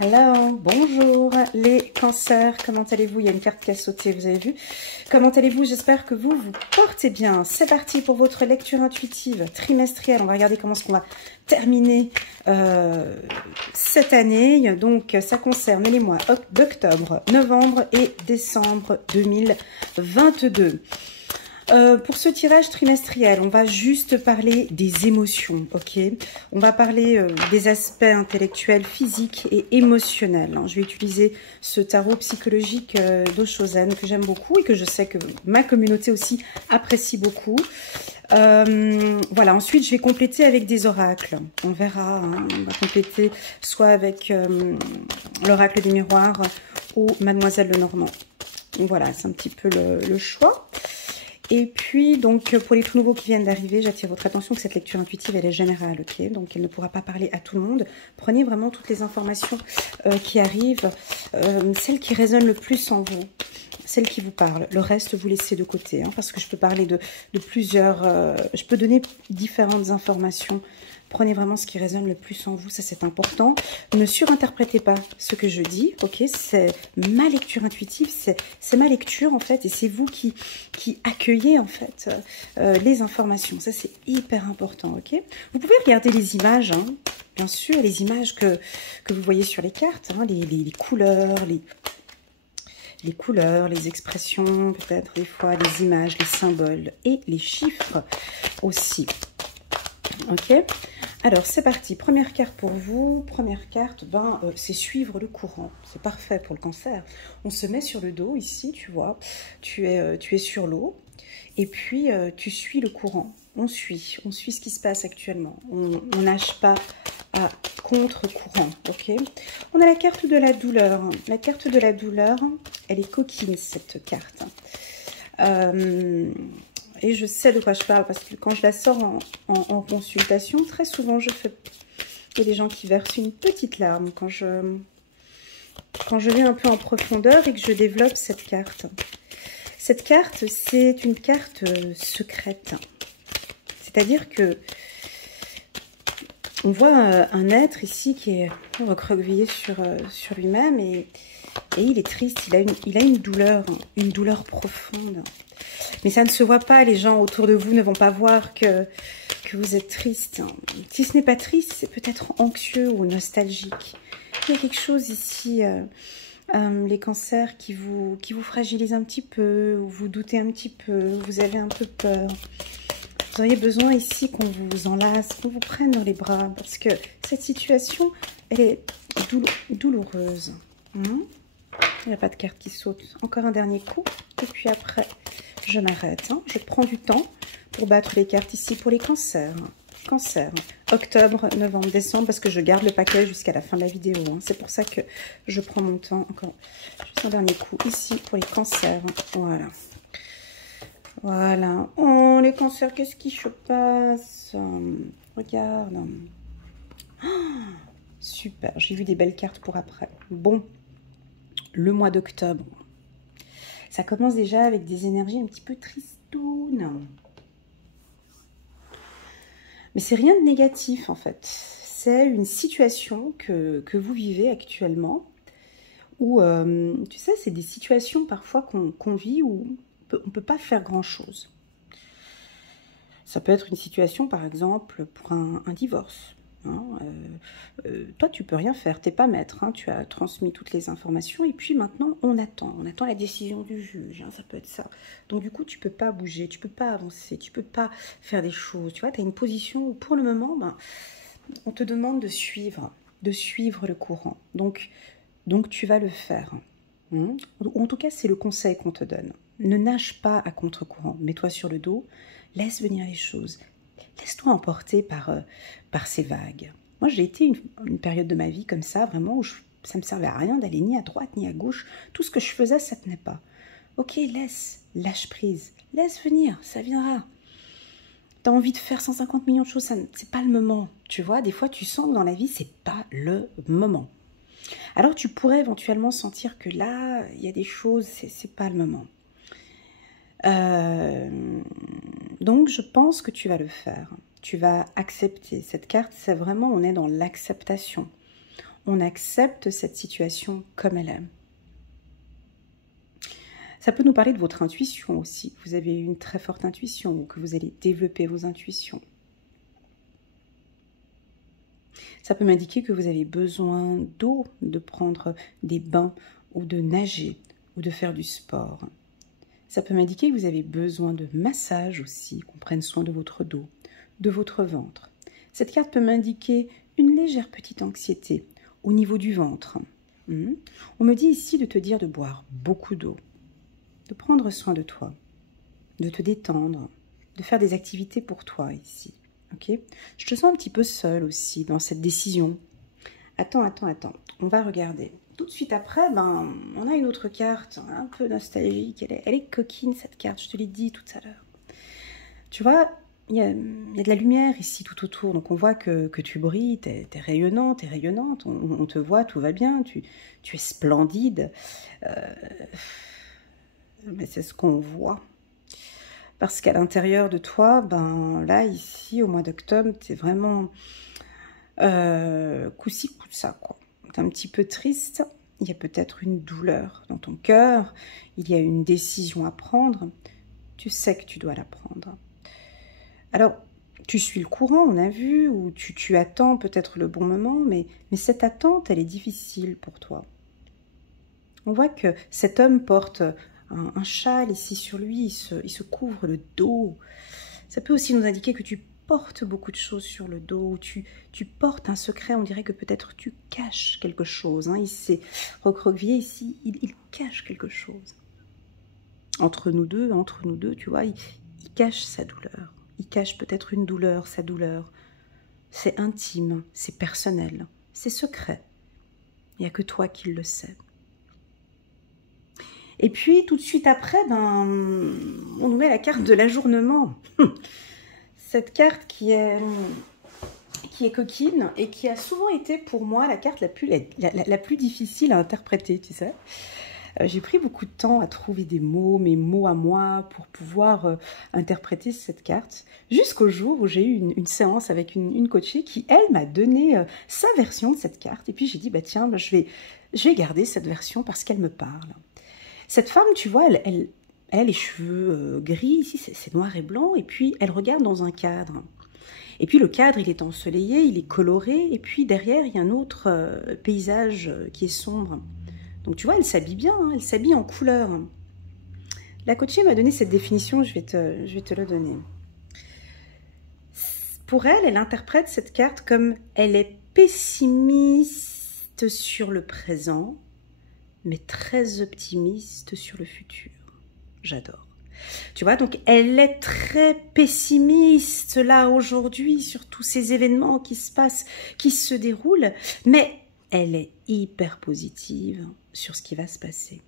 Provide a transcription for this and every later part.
Hello, bonjour les cancers, comment allez-vous? Il y a une carte qui a sauté, vous avez vu? Comment allez-vous? J'espère que vous vous portez bien. C'est parti pour votre lecture intuitive trimestrielle. On va regarder comment est-ce qu'on va terminer cette année. Donc ça concerne les mois d'octobre, novembre et décembre 2022. Pour ce tirage trimestriel, on va juste parler des émotions, ok? On va parler des aspects intellectuels, physiques et émotionnels. Je vais utiliser ce tarot psychologique d'Oshozen que j'aime beaucoup et que je sais que ma communauté aussi apprécie beaucoup. Voilà, ensuite je vais compléter avec des oracles. On verra, hein, on va compléter soit avec l'oracle des miroirs ou Mademoiselle Lenormand. Donc voilà, c'est un petit peu le choix. Et puis, donc, pour les tout nouveaux qui viennent d'arriver, j'attire votre attention que cette lecture intuitive, elle est générale, ok? Donc, elle ne pourra pas parler à tout le monde. Prenez vraiment toutes les informations qui arrivent, celles qui résonnent le plus en vous, celles qui vous parlent. Le reste, vous laissez de côté, hein, parce que je peux parler de plusieurs... je peux donner différentes informations. Prenez vraiment ce qui résonne le plus en vous, ça c'est important. Ne surinterprétez pas ce que je dis, ok? C'est ma lecture intuitive, c'est ma lecture en fait, et c'est vous qui accueillez en fait les informations. Ça c'est hyper important, ok? Vous pouvez regarder les images, hein, bien sûr, les images que vous voyez sur les cartes, hein, les couleurs, les couleurs, les expressions, peut-être des fois, les images, les symboles et les chiffres aussi. Ok, alors c'est parti. Première carte pour vous. Première carte, c'est suivre le courant. C'est parfait pour le cancer. On se met sur le dos ici, tu vois. Tu es sur l'eau et puis tu suis le courant. On suit ce qui se passe actuellement. On nage pas à contre-courant, ok? On a la carte de la douleur. La carte de la douleur, elle est coquine cette carte. Et je sais de quoi je parle parce que quand je la sors en consultation, très souvent il y a des gens qui versent une petite larme quand je vais un peu en profondeur et que je développe cette carte. Cette carte, c'est une carte secrète. C'est-à-dire que on voit un être ici qui est recroquevillé sur lui-même et il est triste, il a une douleur profonde. Mais ça ne se voit pas, les gens autour de vous ne vont pas voir que vous êtes triste. Si ce n'est pas triste, c'est peut-être anxieux ou nostalgique. Il y a quelque chose ici, les cancers, qui vous fragilise un petit peu, ou vous doutez un petit peu, vous avez un peu peur. Vous auriez besoin ici qu'on vous enlace, qu'on vous prenne dans les bras, parce que cette situation, elle est douloureuse. Il n'y a pas de carte qui saute. Encore un dernier coup, et puis après, je m'arrête. Je prends du temps pour battre les cartes ici pour les cancers. Cancer, octobre, novembre, décembre, parce que je garde le paquet jusqu'à la fin de la vidéo. C'est pour ça que je prends mon temps. Encore juste un dernier coup ici pour les cancers. Voilà. Voilà. Oh, les cancers, qu'est-ce qui se passe? Regarde. Oh, super, j'ai vu des belles cartes pour après. Bon, le mois d'octobre. Ça commence déjà avec des énergies un petit peu tristounes. Mais c'est rien de négatif en fait. C'est une situation que vous vivez actuellement où, tu sais, c'est des situations parfois qu'on vit où on ne peut pas faire grand-chose. Ça peut être une situation, par exemple, pour un divorce. Toi, tu peux rien faire, tu n'es pas maître, tu as transmis toutes les informations et puis maintenant, on attend la décision du juge, ça peut être ça. Donc du coup, tu peux pas bouger, tu peux pas avancer, tu peux pas faire des choses, tu vois, tu as une position où pour le moment, on te demande de suivre le courant. Donc tu vas le faire. En tout cas, c'est le conseil qu'on te donne. Ne nage pas à contre-courant, mets-toi sur le dos, laisse venir les choses. Laisse-toi emporter par ces vagues. Moi, j'ai été une période de ma vie comme ça, vraiment, où ça ne me servait à rien d'aller ni à droite ni à gauche. Tout ce que je faisais, ça ne tenait pas. Ok, lâche prise, laisse venir, ça viendra. Tu as envie de faire 150 millions de choses, c'est pas le moment. Tu vois, des fois, tu sens que dans la vie, c'est pas le moment. Alors, tu pourrais éventuellement sentir que là, il y a des choses, c'est pas le moment. Donc, je pense que tu vas le faire. Tu vas accepter. Cette carte, c'est vraiment, on est dans l'acceptation. on accepte cette situation comme elle est. Ça peut nous parler de votre intuition aussi. Vous avez une très forte intuition ou que vous allez développer vos intuitions. Ça peut m'indiquer que vous avez besoin d'eau, de prendre des bains ou de nager ou de faire du sport. Ça peut m'indiquer que vous avez besoin de massage aussi, qu'on prenne soin de votre dos, de votre ventre. Cette carte peut m'indiquer une légère petite anxiété au niveau du ventre. On me dit ici de te dire de boire beaucoup d'eau, de prendre soin de toi, de te détendre, de faire des activités pour toi ici. Okay. Je te sens un petit peu seule aussi dans cette décision. Attends. On va regarder. Tout de suite après, on a une autre carte, un peu nostalgique. Elle est coquine cette carte, je te l'ai dit tout à l'heure. Tu vois, il y a de la lumière ici tout autour. Donc on voit que tu brilles, tu es rayonnante, tu es rayonnante. On te voit, tout va bien, tu es splendide. Mais c'est ce qu'on voit. Parce qu'à l'intérieur de toi, là, ici, au mois d'octobre, tu es vraiment coup-ci, coup-ça, quoi. Tu es un petit peu triste, il y a peut-être une douleur dans ton cœur, il y a une décision à prendre, tu sais que tu dois la prendre. Alors, tu suis le courant, on a vu, ou tu attends peut-être le bon moment, mais cette attente, elle est difficile pour toi. On voit que cet homme porte un châle ici sur lui, il se couvre le dos. Ça peut aussi nous indiquer que tu portes beaucoup de choses sur le dos, tu portes un secret, on dirait que peut-être tu caches quelque chose. Il s'est recroquevillé ici, il cache quelque chose. Entre nous deux, tu vois, il cache sa douleur. Il cache peut-être une douleur, sa douleur. C'est intime, c'est personnel, c'est secret. Il n'y a que toi qui le sais. Et puis, tout de suite après, on nous met la carte de l'ajournement. Cette carte qui est coquine et qui a souvent été pour moi la carte la plus difficile à interpréter, tu sais. J'ai pris beaucoup de temps à trouver des mots, mes mots à moi, pour pouvoir interpréter cette carte. Jusqu'au jour où j'ai eu une séance avec une coachée qui, elle, m'a donné sa version de cette carte. Et puis j'ai dit, tiens, je vais garder cette version parce qu'elle me parle. Cette femme, tu vois, elle a les cheveux gris, ici c'est noir et blanc, et puis elle regarde dans un cadre. Et puis le cadre, il est ensoleillé, il est coloré, et puis derrière, il y a un autre paysage qui est sombre. Donc tu vois, elle s'habille bien, elle s'habille en couleur. La coachée m'a donné cette définition, je vais te la donner. Pour elle, elle interprète cette carte comme elle est pessimiste sur le présent, mais très optimiste sur le futur. J'adore. Tu vois, donc elle est très pessimiste là aujourd'hui sur tous ces événements qui se passent, qui se déroulent, mais elle est hyper positive sur ce qui va se passer.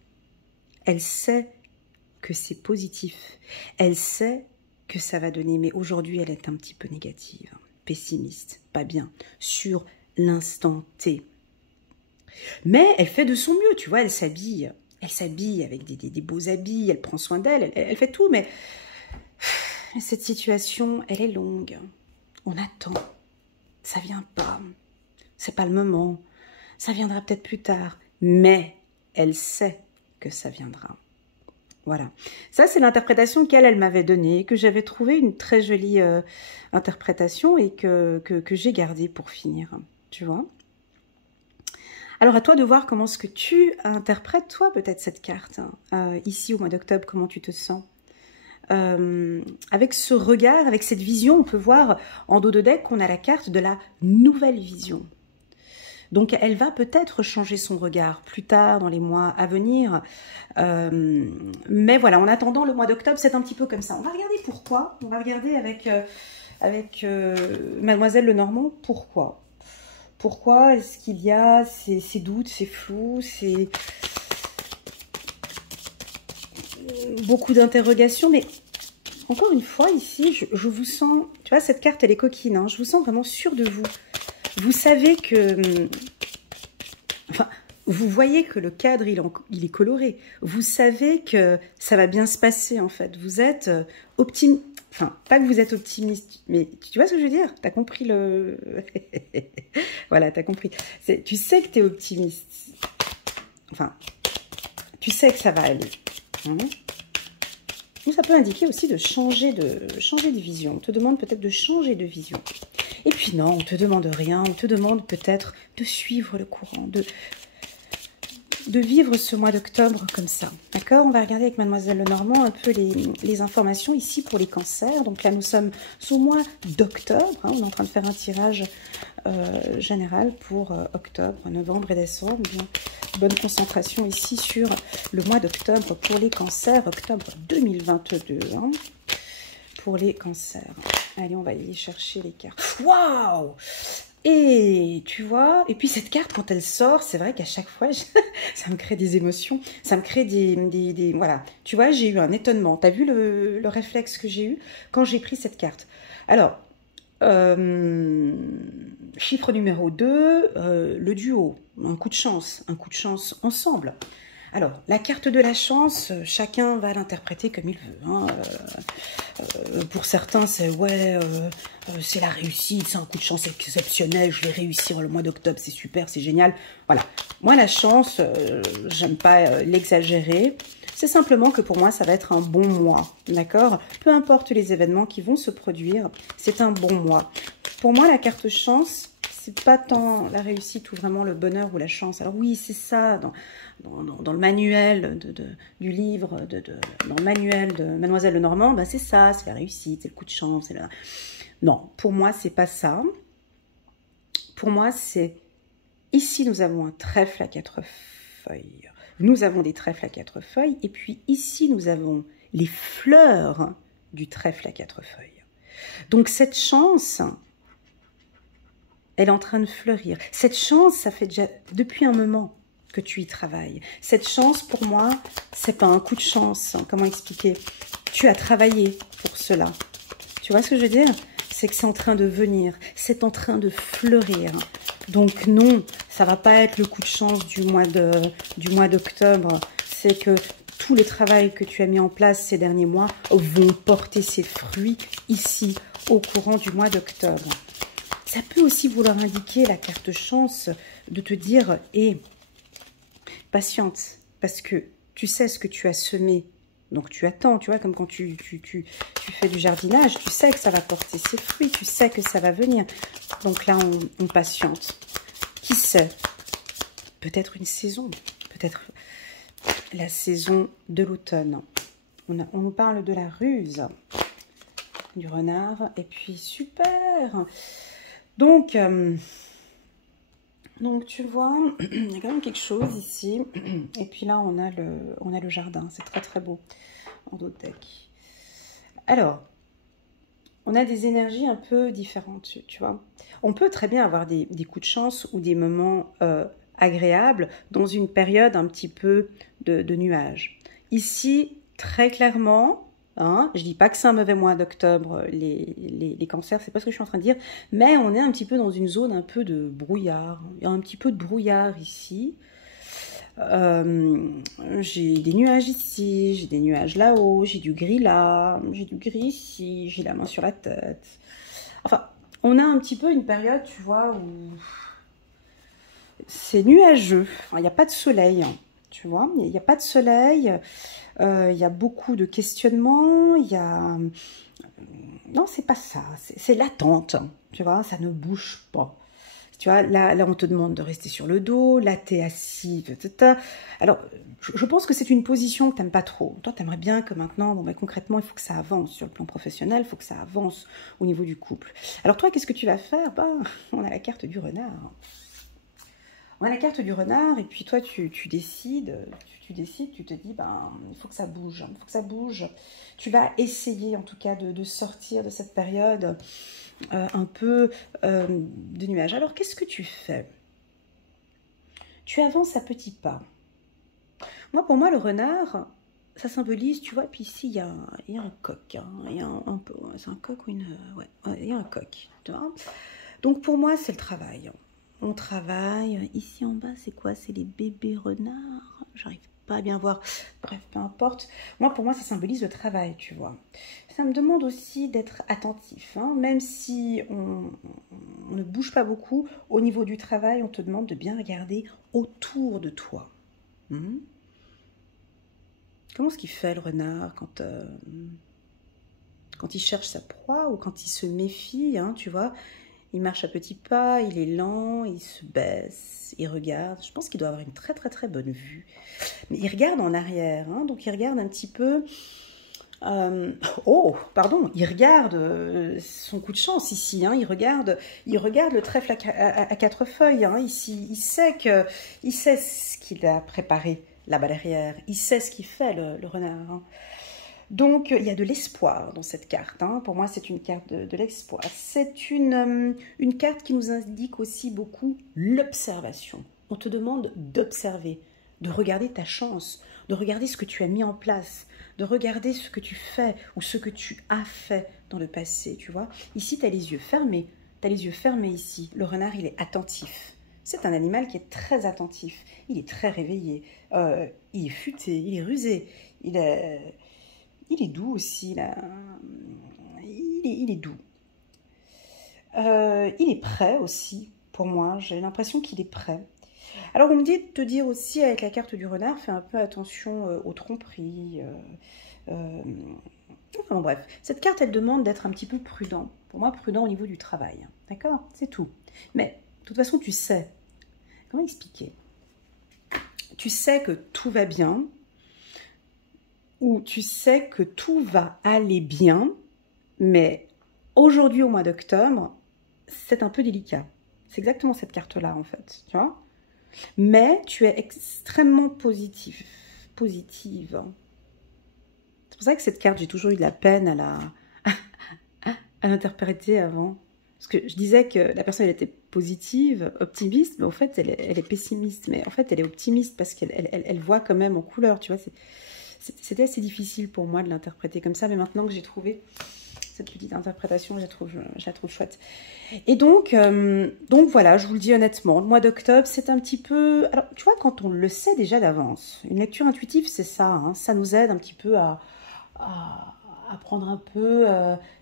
Elle sait que c'est positif, elle sait que ça va donner, mais aujourd'hui elle est un petit peu négative, pessimiste, pas bien, sur l'instant T. Mais elle fait de son mieux, tu vois, elle s'habille avec des beaux habits, elle prend soin d'elle, elle fait tout, mais cette situation, elle est longue. On attend, ça vient pas, c'est pas le moment, ça viendra peut-être plus tard, mais elle sait que ça viendra. Voilà, ça c'est l'interprétation qu'elle m'avait donnée, que j'avais trouvé une très jolie interprétation et que j'ai gardée pour finir, tu vois. Alors à toi de voir comment est-ce que tu interprètes toi peut-être cette carte, ici au mois d'octobre, comment tu te sens. Avec ce regard, avec cette vision, on peut voir en dos de deck qu'on a la carte de la nouvelle vision. Donc elle va peut-être changer son regard plus tard dans les mois à venir. Mais voilà, en attendant le mois d'octobre, c'est un petit peu comme ça. On va regarder pourquoi. On va regarder avec Mademoiselle Lenormand pourquoi. Pourquoi est-ce qu'il y a ces doutes, ces flous, ces beaucoup d'interrogations, mais encore une fois ici, je vous sens, tu vois, cette carte elle est coquine, hein, je vous sens vraiment sûr de vous. Vous savez que, enfin, vous voyez que le cadre il est coloré. Vous savez que ça va bien se passer en fait. Vous êtes optimiste. Enfin, pas que vous êtes optimiste, mais tu vois ce que je veux dire? Tu as compris le... Voilà, tu as compris. Tu sais que tu es optimiste. Enfin, tu sais que ça va aller. Hein. Ou ça peut indiquer aussi de changer de vision. On te demande peut-être de changer de vision. Et puis non, on ne te demande rien. On te demande peut-être de suivre le courant, de vivre ce mois d'octobre comme ça. D'accord? On va regarder avec Mademoiselle Lenormand un peu les informations ici pour les cancers. Donc là, nous sommes au mois d'octobre. Hein, on est en train de faire un tirage général pour octobre, novembre et décembre. Bien, bonne concentration ici sur le mois d'octobre pour les cancers, octobre 2022. Hein, pour les cancers. Allez, on va aller chercher les cartes. Waouh! Et tu vois, et puis cette carte, quand elle sort, c'est vrai qu'à chaque fois, ça me crée des émotions, ça me crée des voilà. Tu vois, j'ai eu un étonnement. Tu as vu le réflexe que j'ai eu quand j'ai pris cette carte? Alors, chiffre numéro 2, le duo, un coup de chance ensemble. Alors, la carte de la chance, chacun va l'interpréter comme il veut. Hein. Pour certains, c'est ouais, c'est la réussite, c'est un coup de chance exceptionnel, je vais réussir le mois d'octobre, c'est super, c'est génial. Voilà. Moi, la chance, j'aime pas l'exagérer. C'est simplement que pour moi, ça va être un bon mois. D'accord? Peu importe les événements qui vont se produire, c'est un bon mois. Pour moi, la carte chance, c'est pas tant la réussite ou vraiment le bonheur ou la chance. Alors oui, c'est ça, dans le manuel du livre, dans le manuel de Mademoiselle Lenormand, ben c'est ça, c'est la réussite, c'est le coup de chance. Non, pour moi, c'est pas ça. Pour moi, c'est... Ici, nous avons un trèfle à 4 feuilles. Nous avons des trèfles à 4 feuilles. Et puis ici, nous avons les fleurs du trèfle à 4 feuilles. Donc cette chance... elle est en train de fleurir. Cette chance, ça fait déjà depuis un moment que tu y travailles. Cette chance, pour moi, c'est pas un coup de chance. Comment expliquer? Tu as travaillé pour cela. Tu vois ce que je veux dire? C'est que c'est en train de venir. C'est en train de fleurir. Donc non, ça va pas être le coup de chance du mois d'octobre. C'est que tout le travail que tu as mis en place ces derniers mois vont porter ses fruits ici, au courant du mois d'octobre. Ça peut aussi vouloir indiquer, la carte chance, de te dire « hé, patiente, parce que tu sais ce que tu as semé, donc tu attends, tu vois, comme quand tu fais du jardinage, tu sais que ça va porter ses fruits, tu sais que ça va venir. Donc là, on patiente. Qui sait? Peut-être une saison, peut-être la saison de l'automne. On nous parle de la ruse, du renard, et puis super. Donc tu vois, il y a quand même quelque chose ici. Et puis là, on a le jardin. C'est très, très beau en dos de deck. Alors, on a des énergies un peu différentes, tu vois. On peut très bien avoir des coups de chance ou des moments agréables dans une période un petit peu de nuages. Ici, très clairement... Hein, je dis pas que c'est un mauvais mois d'octobre, les cancers, c'est pas ce que je suis en train de dire, mais on est un petit peu dans une zone un peu de brouillard. Il y a un petit peu de brouillard ici. J'ai des nuages ici, j'ai des nuages là-haut, j'ai du gris là, j'ai du gris ici, j'ai la main sur la tête. Enfin, on a un petit peu une période, tu vois, où c'est nuageux. Enfin, il n'y a pas de soleil, hein, tu vois, il n'y a pas de soleil. Il y a beaucoup de questionnements, il y a... Non, c'est pas ça, c'est l'attente, tu vois, ça ne bouge pas. Tu vois, là, on te demande de rester sur le dos, là, t'es assis, tata. Alors, je pense que c'est une position que t'aimes pas trop. Toi, t'aimerais bien que maintenant, bon, ben, concrètement, il faut que ça avance sur le plan professionnel, il faut que ça avance au niveau du couple. Alors toi, qu'est-ce que tu vas faire? Ben, on a la carte du renard. On a la carte du renard, et puis toi, tu décides, tu te dis, ben, il faut que ça bouge, il faut que ça bouge. Tu vas essayer, en tout cas, de sortir de cette période un peu de nuages. Alors, qu'est-ce que tu fais? Tu avances à petits pas. Moi, pour moi, le renard, ça symbolise, tu vois, puis ici, il y a un coq, hein, il y a c'est un coq ou une... ouais, il y a un coq, tu vois. Donc, pour moi, c'est le travail. On travaille. Ici en bas, c'est quoi? C'est les bébés renards. j'arrive pas à bien voir. Bref, peu importe. Moi, pour moi, ça symbolise le travail, tu vois. Ça me demande aussi d'être attentif, hein. Même si on ne bouge pas beaucoup, au niveau du travail, on te demande de bien regarder autour de toi. Comment est-ce qu'il fait le renard quand il cherche sa proie ou quand il se méfie, hein, tu vois? Il marche à petits pas, il est lent, il se baisse, il regarde. Je pense qu'il doit avoir une très très très bonne vue. Mais il regarde en arrière, hein, donc il regarde un petit peu... il regarde son coup de chance ici, hein, il regarde le trèfle à quatre feuilles, hein, ici. Il sait ce qu'il a préparé là-bas derrière, il sait ce qu'il fait le renard, hein. Donc, il y a de l'espoir dans cette carte, hein. Pour moi, c'est une carte de l'espoir. C'est une carte qui nous indique aussi beaucoup l'observation. On te demande d'observer, de regarder ta chance, de regarder ce que tu as mis en place, de regarder ce que tu fais ou ce que tu as fait dans le passé, tu vois. Ici, tu as les yeux fermés. Tu as les yeux fermés ici. Le renard, il est attentif. C'est un animal qui est très attentif. Il est très réveillé. Il est futé, il est rusé. Il est doux aussi, là. Il est doux. Il est prêt aussi, pour moi. J'ai l'impression qu'il est prêt. Alors, on me dit de te dire aussi, avec la carte du renard, fais un peu attention aux tromperies. Enfin, bref, cette carte, elle demande d'être un petit peu prudent. Pour moi, prudent au niveau du travail. D'accord? C'est tout. Mais, de toute façon, tu sais. Comment expliquer? Tu sais que tout va bien, ou tu sais que tout va aller bien, mais aujourd'hui, au mois d'octobre, c'est un peu délicat. C'est exactement cette carte-là, en fait, tu vois. Mais tu es extrêmement positive. C'est pour ça que cette carte, j'ai toujours eu de la peine à l'interpréter avant. Parce que je disais que la personne, elle était positive, optimiste, mais en fait, elle est pessimiste. Mais en fait, elle est optimiste parce qu'elle voit quand même en couleur, tu vois. C'était assez difficile pour moi de l'interpréter comme ça, mais maintenant que j'ai trouvé cette petite interprétation, je la trouve chouette. Et donc voilà, je vous le dis honnêtement, le mois d'octobre, c'est un petit peu... Alors, tu vois, quand on le sait déjà d'avance, une lecture intuitive, c'est ça, hein, ça nous aide un petit peu à prendre un peu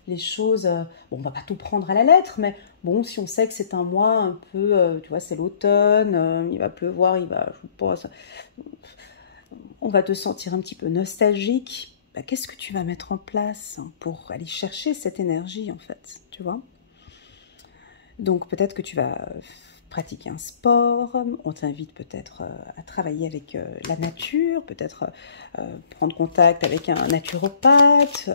les choses... bon, on va pas tout prendre à la lettre, mais bon, si on sait que c'est un mois un peu... tu vois, c'est l'automne, il va pleuvoir, je sais pas, on va te sentir un petit peu nostalgique. Bah, qu'est-ce que tu vas mettre en place pour aller chercher cette énergie, en fait, tu vois? Donc, peut-être que tu vas pratiquer un sport, on t'invite peut-être à travailler avec la nature, peut-être prendre contact avec un naturopathe.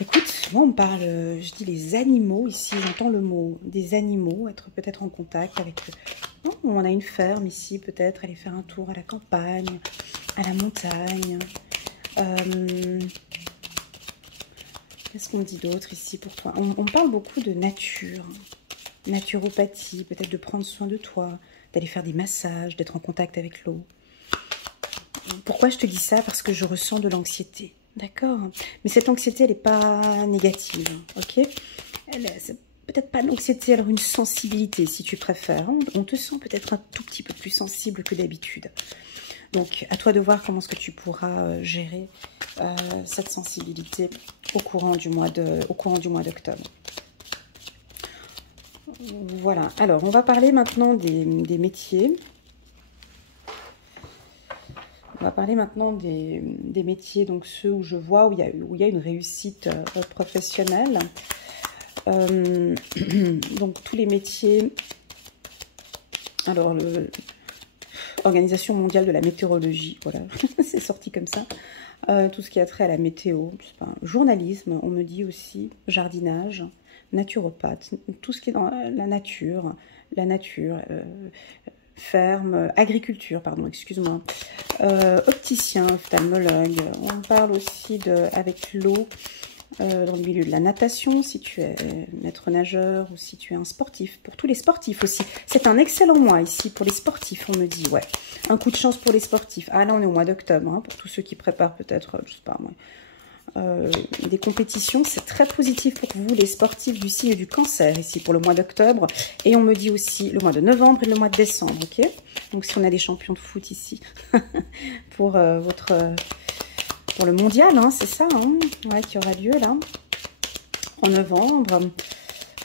Écoute, moi on me parle, je dis les animaux, ici j'entends le mot des animaux, être peut-être en contact avec... on a une ferme ici, peut-être aller faire un tour à la campagne, à la montagne. Qu'est-ce qu'on dit d'autre ici pour toi? On parle beaucoup de nature, naturopathie, peut-être de prendre soin de toi, d'aller faire des massages, d'être en contact avec l'eau. Pourquoi je te dis ça? Parce que je ressens de l'anxiété, d'accord? Mais cette anxiété, elle n'est pas négative, ok? C'est peut-être pas l'anxiété, alors une sensibilité, si tu préfères. On te sent peut-être un tout petit peu plus sensible que d'habitude. Donc, à toi de voir comment est-ce que tu pourras gérer cette sensibilité au courant du mois d'octobre. Voilà. Alors, on va parler maintenant des métiers. On va parler maintenant des métiers, donc ceux où je vois où il y a une réussite professionnelle. Donc, tous les métiers... Alors, Organisation mondiale de la météorologie, voilà, c'est sorti comme ça. Tout ce qui a trait à la météo, je sais pas, journalisme, on me dit aussi, jardinage, naturopathe, tout ce qui est dans la nature, ferme, agriculture, pardon, excuse-moi, opticien, ophtalmologue, on parle aussi avec l'eau, dans le milieu de la natation, si tu es maître nageur ou si tu es un sportif. Pour tous les sportifs aussi. C'est un excellent mois ici pour les sportifs, on me dit. Ouais, un coup de chance pour les sportifs. Ah là, on est au mois d'octobre, hein, pour tous ceux qui préparent peut-être, je sais pas moi, des compétitions. C'est très positif pour vous, les sportifs du signe du Cancer, ici, pour le mois d'octobre. Et on me dit aussi le mois de novembre et le mois de décembre, ok? Donc, si on a des champions de foot ici, pour pour le mondial, hein, c'est ça, hein, ouais, qui aura lieu, là, en novembre.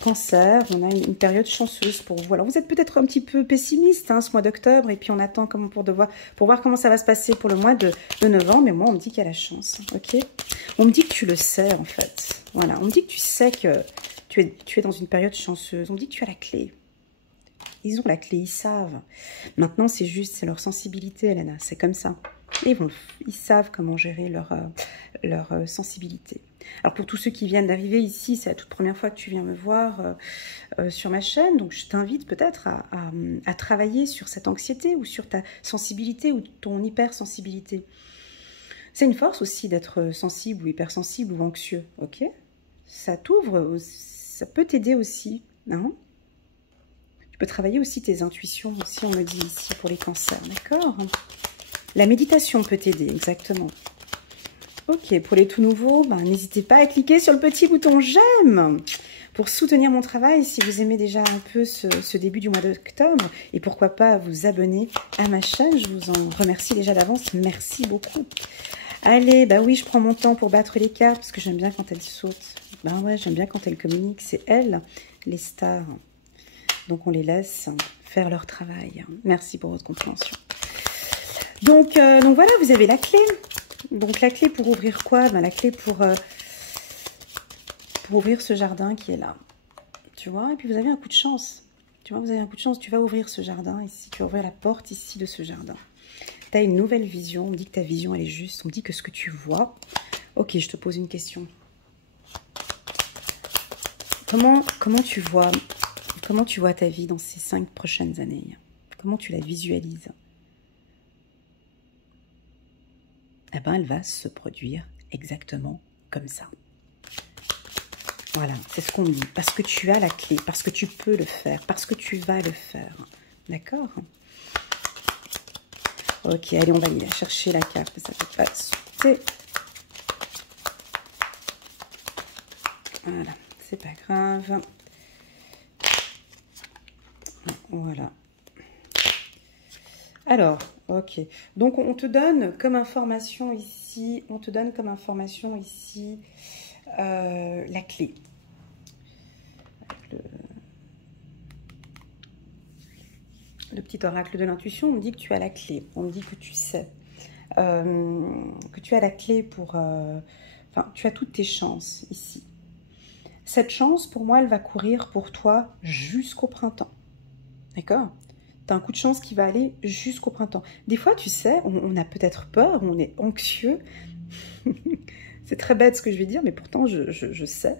Cancer, on a une période chanceuse pour vous. Alors, vous êtes peut-être un petit peu pessimiste hein, ce mois d'octobre, et puis on attend comme pour voir comment ça va se passer pour le mois de novembre. Mais moi, on me dit qu'il y a la chance, ok? On me dit que tu le sais, en fait. Voilà, on me dit que tu sais que tu es dans une période chanceuse. On me dit que tu as la clé. Ils ont la clé, ils savent. Maintenant, c'est juste, c'est leur sensibilité, Elena. C'est comme ça. Et ils savent comment gérer leur sensibilité. Alors, pour tous ceux qui viennent d'arriver ici, c'est la toute première fois que tu viens me voir sur ma chaîne. Donc, je t'invite peut-être à travailler sur cette anxiété ou sur ta sensibilité ou ton hypersensibilité. C'est une force aussi d'être sensible ou hypersensible ou anxieux, ok? Ça t'ouvre, ça peut t'aider aussi, hein? Tu peux travailler aussi tes intuitions, aussi on me dit ici pour les cancers, d'accord? La méditation peut t'aider, exactement. Ok, pour les tout nouveaux, ben, n'hésitez pas à cliquer sur le petit bouton j'aime pour soutenir mon travail si vous aimez déjà un peu ce début du mois d'octobre. Et pourquoi pas vous abonner à ma chaîne, je vous en remercie déjà d'avance, merci beaucoup. Allez, bah oui, je prends mon temps pour battre les cartes parce que j'aime bien quand elles sautent. Ben ouais, j'aime bien quand elles communiquent, c'est elles, les stars. Donc on les laisse faire leur travail. Merci pour votre compréhension. Donc voilà, vous avez la clé. Donc la clé pour ouvrir quoi? Ben, la clé pour ouvrir ce jardin qui est là. Tu vois? Et puis vous avez un coup de chance. Tu vois, vous avez un coup de chance. Tu vas ouvrir ce jardin ici. Tu vas ouvrir la porte ici de ce jardin. Tu as une nouvelle vision. On me dit que ta vision, elle est juste. On me dit que ce que tu vois... Ok, je te pose une question. Comment tu vois ta vie dans ces 5 prochaines années? Comment tu la visualises? Eh bien, elle va se produire exactement comme ça. Voilà, c'est ce qu'on me dit. Parce que tu as la clé, parce que tu peux le faire, parce que tu vas le faire. D'accord? Ok, allez, on va aller chercher la carte. Ça ne peut pas sauter. Voilà, c'est pas grave. Voilà. Alors, ok. Donc, on te donne comme information ici, la clé. Le petit oracle de l'intuition, on me dit que tu as la clé. On me dit que tu sais. Que tu as la clé pour... Enfin, tu as toutes tes chances ici. Cette chance, pour moi, elle va courir pour toi jusqu'au printemps. D'accord? Tu as un coup de chance qui va aller jusqu'au printemps. Des fois, tu sais, on a peut-être peur, on est anxieux. C'est très bête ce que je vais dire, mais pourtant, je sais.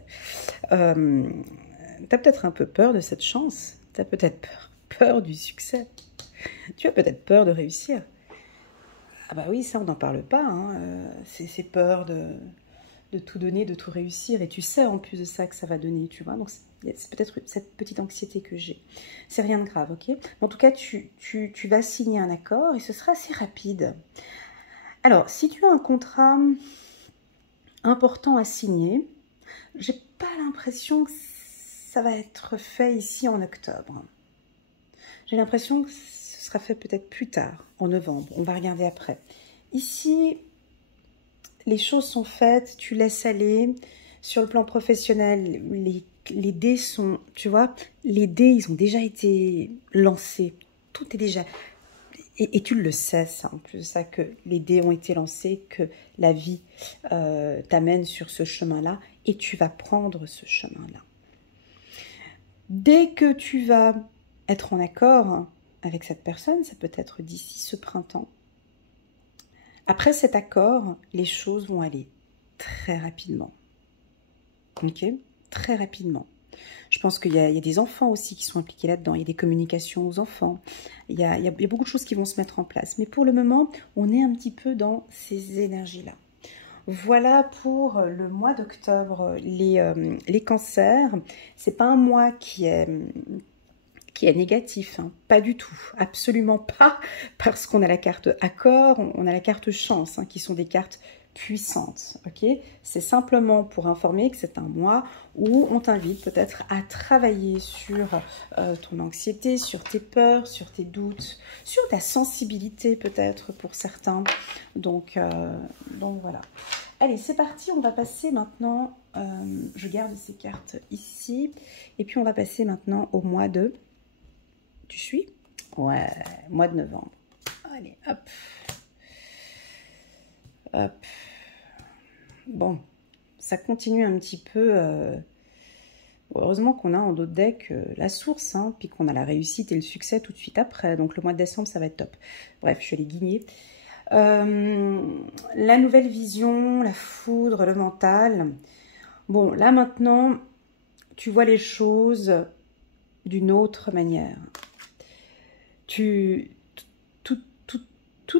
Tu as peut-être un peu peur de cette chance. Tu as peut-être peur du succès. Tu as peut-être peur de réussir. Ah bah oui, ça, on n'en parle pas. Hein. C'est peur de tout donner, de tout réussir. Et tu sais en plus de ça que ça va donner, tu vois. Donc, c'est peut-être cette petite anxiété que j'ai. C'est rien de grave, ok? En tout cas, tu vas signer un accord et ce sera assez rapide. Alors, si tu as un contrat important à signer, j'ai pas l'impression que ça va être fait ici en octobre. J'ai l'impression que ce sera fait peut-être plus tard, en novembre. On va regarder après. Ici, les choses sont faites, tu laisses aller. Sur le plan professionnel, les dés sont, tu vois, les dés, ils ont déjà été lancés. Tout est déjà... Et tu le sais, ça, en plus de ça, que les dés ont été lancés, que la vie t'amène sur ce chemin-là, et tu vas prendre ce chemin-là. Dès que tu vas être en accord avec cette personne, ça peut être d'ici ce printemps. Après cet accord, les choses vont aller très rapidement. Ok? Très rapidement. Je pense qu'il y a des enfants aussi qui sont impliqués là-dedans. Il y a des communications aux enfants. Il y a beaucoup de choses qui vont se mettre en place. Mais pour le moment, on est un petit peu dans ces énergies-là. Voilà pour le mois d'octobre, les cancers. C'est pas un mois qui est négatif, hein. Pas du tout, absolument pas, parce qu'on a la carte accord, on a la carte chance, hein, qui sont des cartes puissante, ok? C'est simplement pour informer que c'est un mois où on t'invite peut-être à travailler sur ton anxiété, sur tes peurs, sur tes doutes, sur ta sensibilité peut-être pour certains. Donc voilà. Allez, c'est parti, on va passer maintenant, je garde ces cartes ici, et puis on va passer maintenant au mois de... Tu suis? Ouais, mois de novembre. Allez, hop. Hop. Bon, ça continue un petit peu. Heureusement qu'on a en d'autres decks la source, hein, puis qu'on a la réussite et le succès tout de suite après. Donc le mois de décembre, ça va être top. Bref, je vais les guigner. La nouvelle vision, la foudre, le mental. Bon, là maintenant, tu vois les choses d'une autre manière. Tout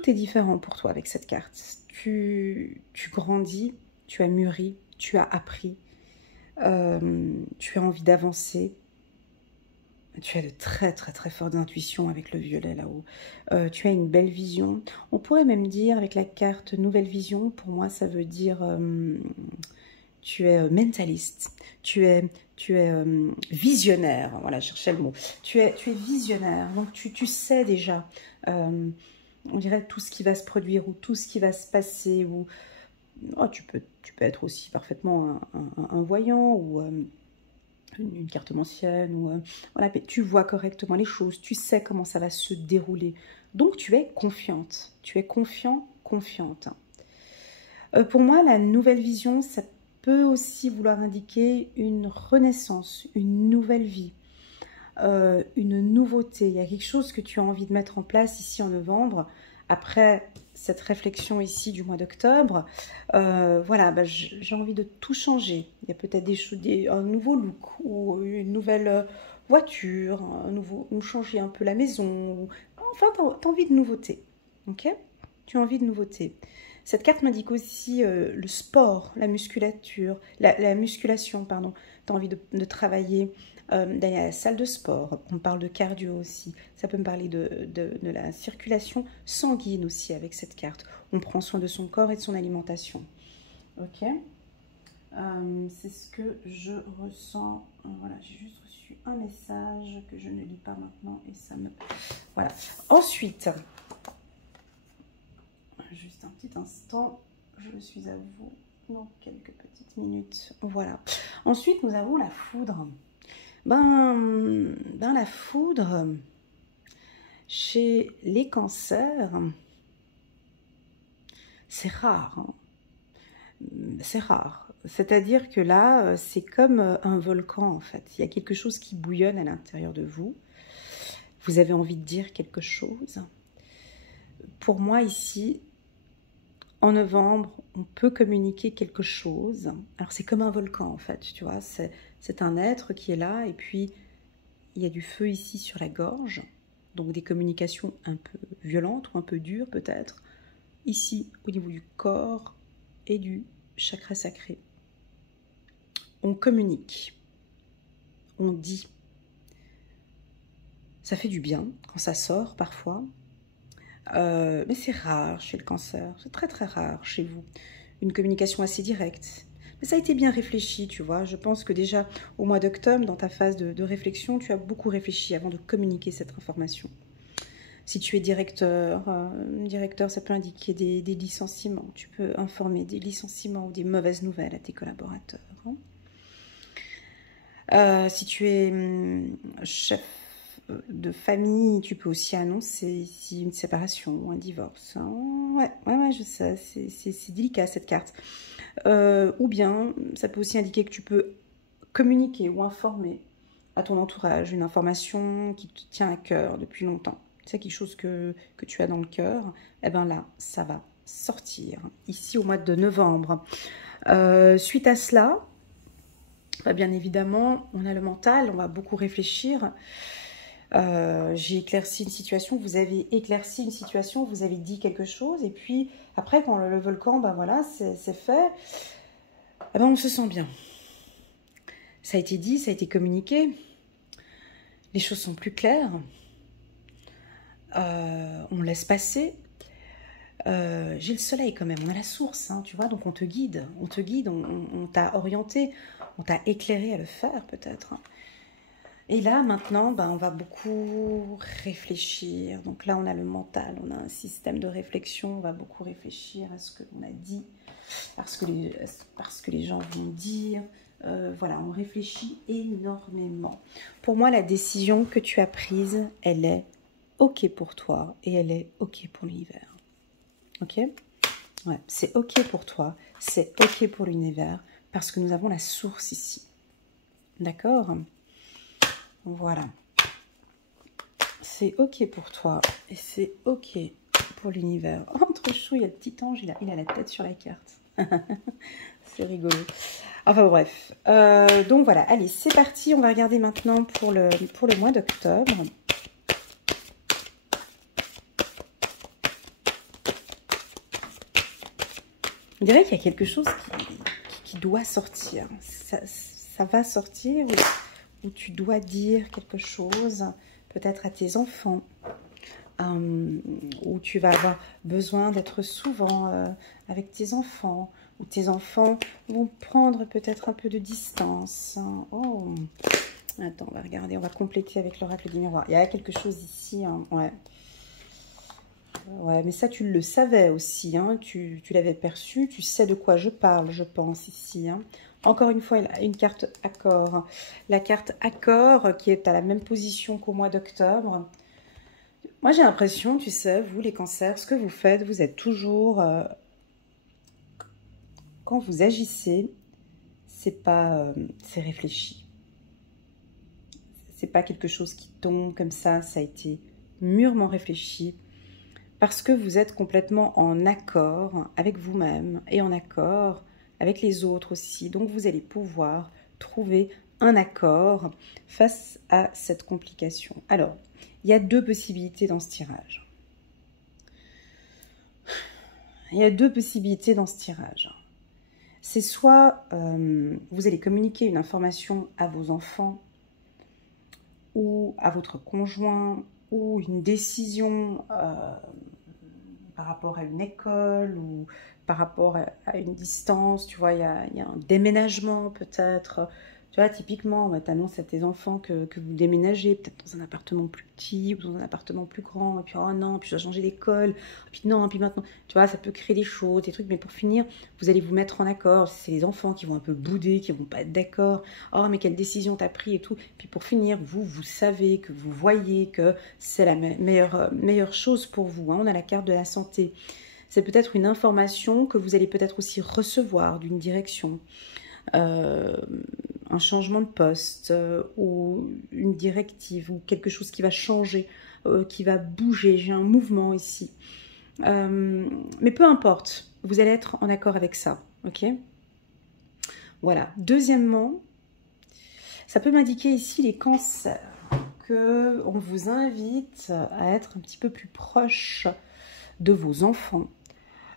est différent pour toi avec cette carte. Tu grandis, tu as mûri, tu as appris, tu as envie d'avancer. Tu as de très très très fortes intuitions avec le violet là-haut. Tu as une belle vision. On pourrait même dire avec la carte nouvelle vision, pour moi ça veut dire tu es mentaliste, tu es visionnaire. Voilà, je cherchais le mot. Tu es visionnaire, donc tu sais déjà, on dirait tout ce qui va se produire ou tout ce qui va se passer. Ou oh, tu peux être aussi parfaitement un voyant ou une cartomancienne. Ou, voilà, tu vois correctement les choses, tu sais comment ça va se dérouler. Donc tu es confiante, tu es confiante. Pour moi, la nouvelle vision, ça peut aussi vouloir indiquer une renaissance, une nouvelle vie, une nouveauté. Il y a quelque chose que tu as envie de mettre en place ici en novembre, après cette réflexion ici du mois d'octobre. Voilà, bah, j'ai envie de tout changer. Il y a peut-être un nouveau look ou une nouvelle voiture, ou changer un peu la maison. Enfin, tu as envie de nouveauté, ok? Tu as envie de nouveauté. Cette carte m'indique aussi le sport, la musculature, la musculation, pardon. Tu as envie de travailler, d'aller à la salle de sport. On parle de cardio aussi. Ça peut me parler de la circulation sanguine aussi avec cette carte. On prend soin de son corps et de son alimentation. Ok. C'est ce que je ressens. Voilà, j'ai juste reçu un message que je ne lis pas maintenant et ça me... Voilà. Ensuite... Juste un petit instant, je suis à vous dans quelques petites minutes. Voilà. Ensuite, nous avons la foudre. Dans la foudre, chez les cancers, c'est rare. Hein. C'est rare. C'est-à-dire que là, c'est comme un volcan en fait. Il y a quelque chose qui bouillonne à l'intérieur de vous. Vous avez envie de dire quelque chose. Pour moi ici, en novembre, on peut communiquer quelque chose. Alors, c'est comme un volcan, en fait, tu vois. C'est un être qui est là, et puis, il y a du feu ici sur la gorge. Donc, des communications un peu violentes ou un peu dures, peut-être. Ici, au niveau du corps et du chakra sacré. On communique. On dit. Ça fait du bien quand ça sort, parfois. Mais c'est rare chez le cancer, c'est très très rare chez vous. Une communication assez directe. Mais ça a été bien réfléchi, tu vois. Je pense que déjà au mois d'octobre, dans ta phase de réflexion, tu as beaucoup réfléchi avant de communiquer cette information. Si tu es directeur, ça peut indiquer des licenciements. Tu peux informer des licenciements ou des mauvaises nouvelles à tes collaborateurs. Hein. Si tu es chef de famille, tu peux aussi annoncer ici une séparation ou un divorce. Hein. Ouais, je sais, c'est délicat cette carte. Ou bien, ça peut aussi indiquer que tu peux communiquer ou informer à ton entourage une information qui te tient à cœur depuis longtemps. C'est quelque chose que tu as dans le cœur. Et bien là, ça va sortir ici au mois de novembre. Suite à cela, bah bien évidemment, on a le mental, on va beaucoup réfléchir. J'ai éclairci une situation, vous avez éclairci une situation, vous avez dit quelque chose, et puis après quand le volcan, ben voilà, c'est fait, eh ben on se sent bien. Ça a été dit, ça a été communiqué, les choses sont plus claires, on laisse passer, J'ai le soleil quand même, on a la source, hein, tu vois, donc on te guide, on t'a orienté, on t'a éclairé à le faire peut-être. Et là, maintenant, ben, on va beaucoup réfléchir. Donc là, on a le mental, on a un système de réflexion, on va beaucoup réfléchir à ce que l'on a dit, parce que les gens vont dire. Voilà, on réfléchit énormément. Pour moi, la décision que tu as prise, elle est OK pour toi et elle est OK pour l'univers. OK? Ouais, c'est OK pour toi, c'est OK pour l'univers, parce que nous avons la source ici. D'accord? Voilà. C'est OK pour toi et c'est OK pour l'univers. Oh, trop chou, il y a le petit ange, il a la tête sur la carte. C'est rigolo. Enfin bref. Donc voilà, allez, c'est parti. On va regarder maintenant pour le mois d'octobre. On dirait qu'il y a quelque chose qui doit sortir. Ça va sortir où tu dois dire quelque chose, peut-être à tes enfants, où tu vas avoir besoin d'être souvent avec tes enfants, où tes enfants vont prendre peut-être un peu de distance. Oh, attends, on va regarder, on va compléter avec l'oracle du miroir. Il y a quelque chose ici, hein, ouais. Ouais, mais ça, tu le savais aussi, hein, tu l'avais perçu, tu sais de quoi je parle, je pense, ici. Hein. Encore une fois, une carte accord. La carte accord qui est à la même position qu'au mois d'octobre. Moi, j'ai l'impression, tu sais, vous, les cancers, ce que vous faites, vous êtes toujours... quand vous agissez, c'est pas... c'est réfléchi. C'est pas quelque chose qui tombe comme ça a été mûrement réfléchi. Parce que vous êtes complètement en accord avec vous-même et en accord avec les autres aussi. Donc, vous allez pouvoir trouver un accord face à cette complication. Alors, il y a deux possibilités dans ce tirage. Il y a deux possibilités dans ce tirage. C'est soit vous allez communiquer une information à vos enfants ou à votre conjoint ou une décision par rapport à une école ou par rapport à une distance, tu vois, il y a un déménagement peut-être. Tu vois, typiquement, tu annonces à tes enfants que vous déménagez, peut-être dans un appartement plus petit ou dans un appartement plus grand, et puis oh non, puis je dois changer d'école, puis non, puis maintenant, tu vois, ça peut créer des choses, des trucs, mais pour finir, vous allez vous mettre en accord. C'est les enfants qui vont un peu bouder, qui vont pas être d'accord. Oh, mais quelle décision t'as pris et tout. Puis pour finir, vous savez, que vous voyez que c'est la meilleure chose pour vous. Hein. On a la carte de la santé. C'est peut-être une information que vous allez peut-être aussi recevoir d'une direction. Un changement de poste ou une directive ou quelque chose qui va changer, qui va bouger. J'ai un mouvement ici. Mais peu importe, vous allez être en accord avec ça. Ok ? Voilà. Deuxièmement, ça peut m'indiquer ici les cancers qu'on vous invite à être un petit peu plus proche de vos enfants.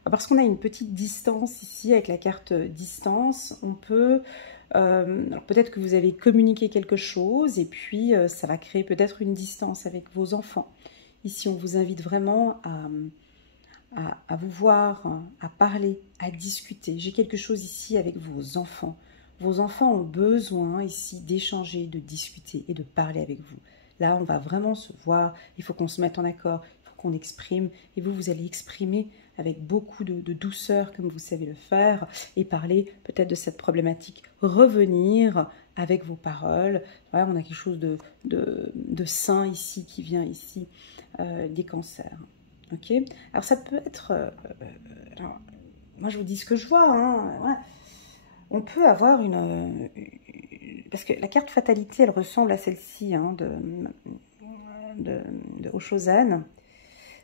Parce qu'on a une petite distance ici avec la carte distance, on peut... alors peut-être que vous avez communiqué quelque chose et puis ça va créer peut-être une distance avec vos enfants. Ici, on vous invite vraiment à vous voir, à parler, à discuter. J'ai quelque chose ici avec vos enfants. Vos enfants ont besoin ici d'échanger, de discuter et de parler avec vous. Là, on va vraiment se voir, il faut qu'on se mette en accord, il faut qu'on exprime et vous allez exprimer avec beaucoup de douceur comme vous savez le faire et parler peut-être de cette problématique, revenir avec vos paroles. Voilà, on a quelque chose de sain ici qui vient ici des cancers. Ok. Alors ça peut être, alors, moi je vous dis ce que je vois, hein, voilà. On peut avoir parce que la carte fatalité elle ressemble à celle-ci hein, de Oshozen.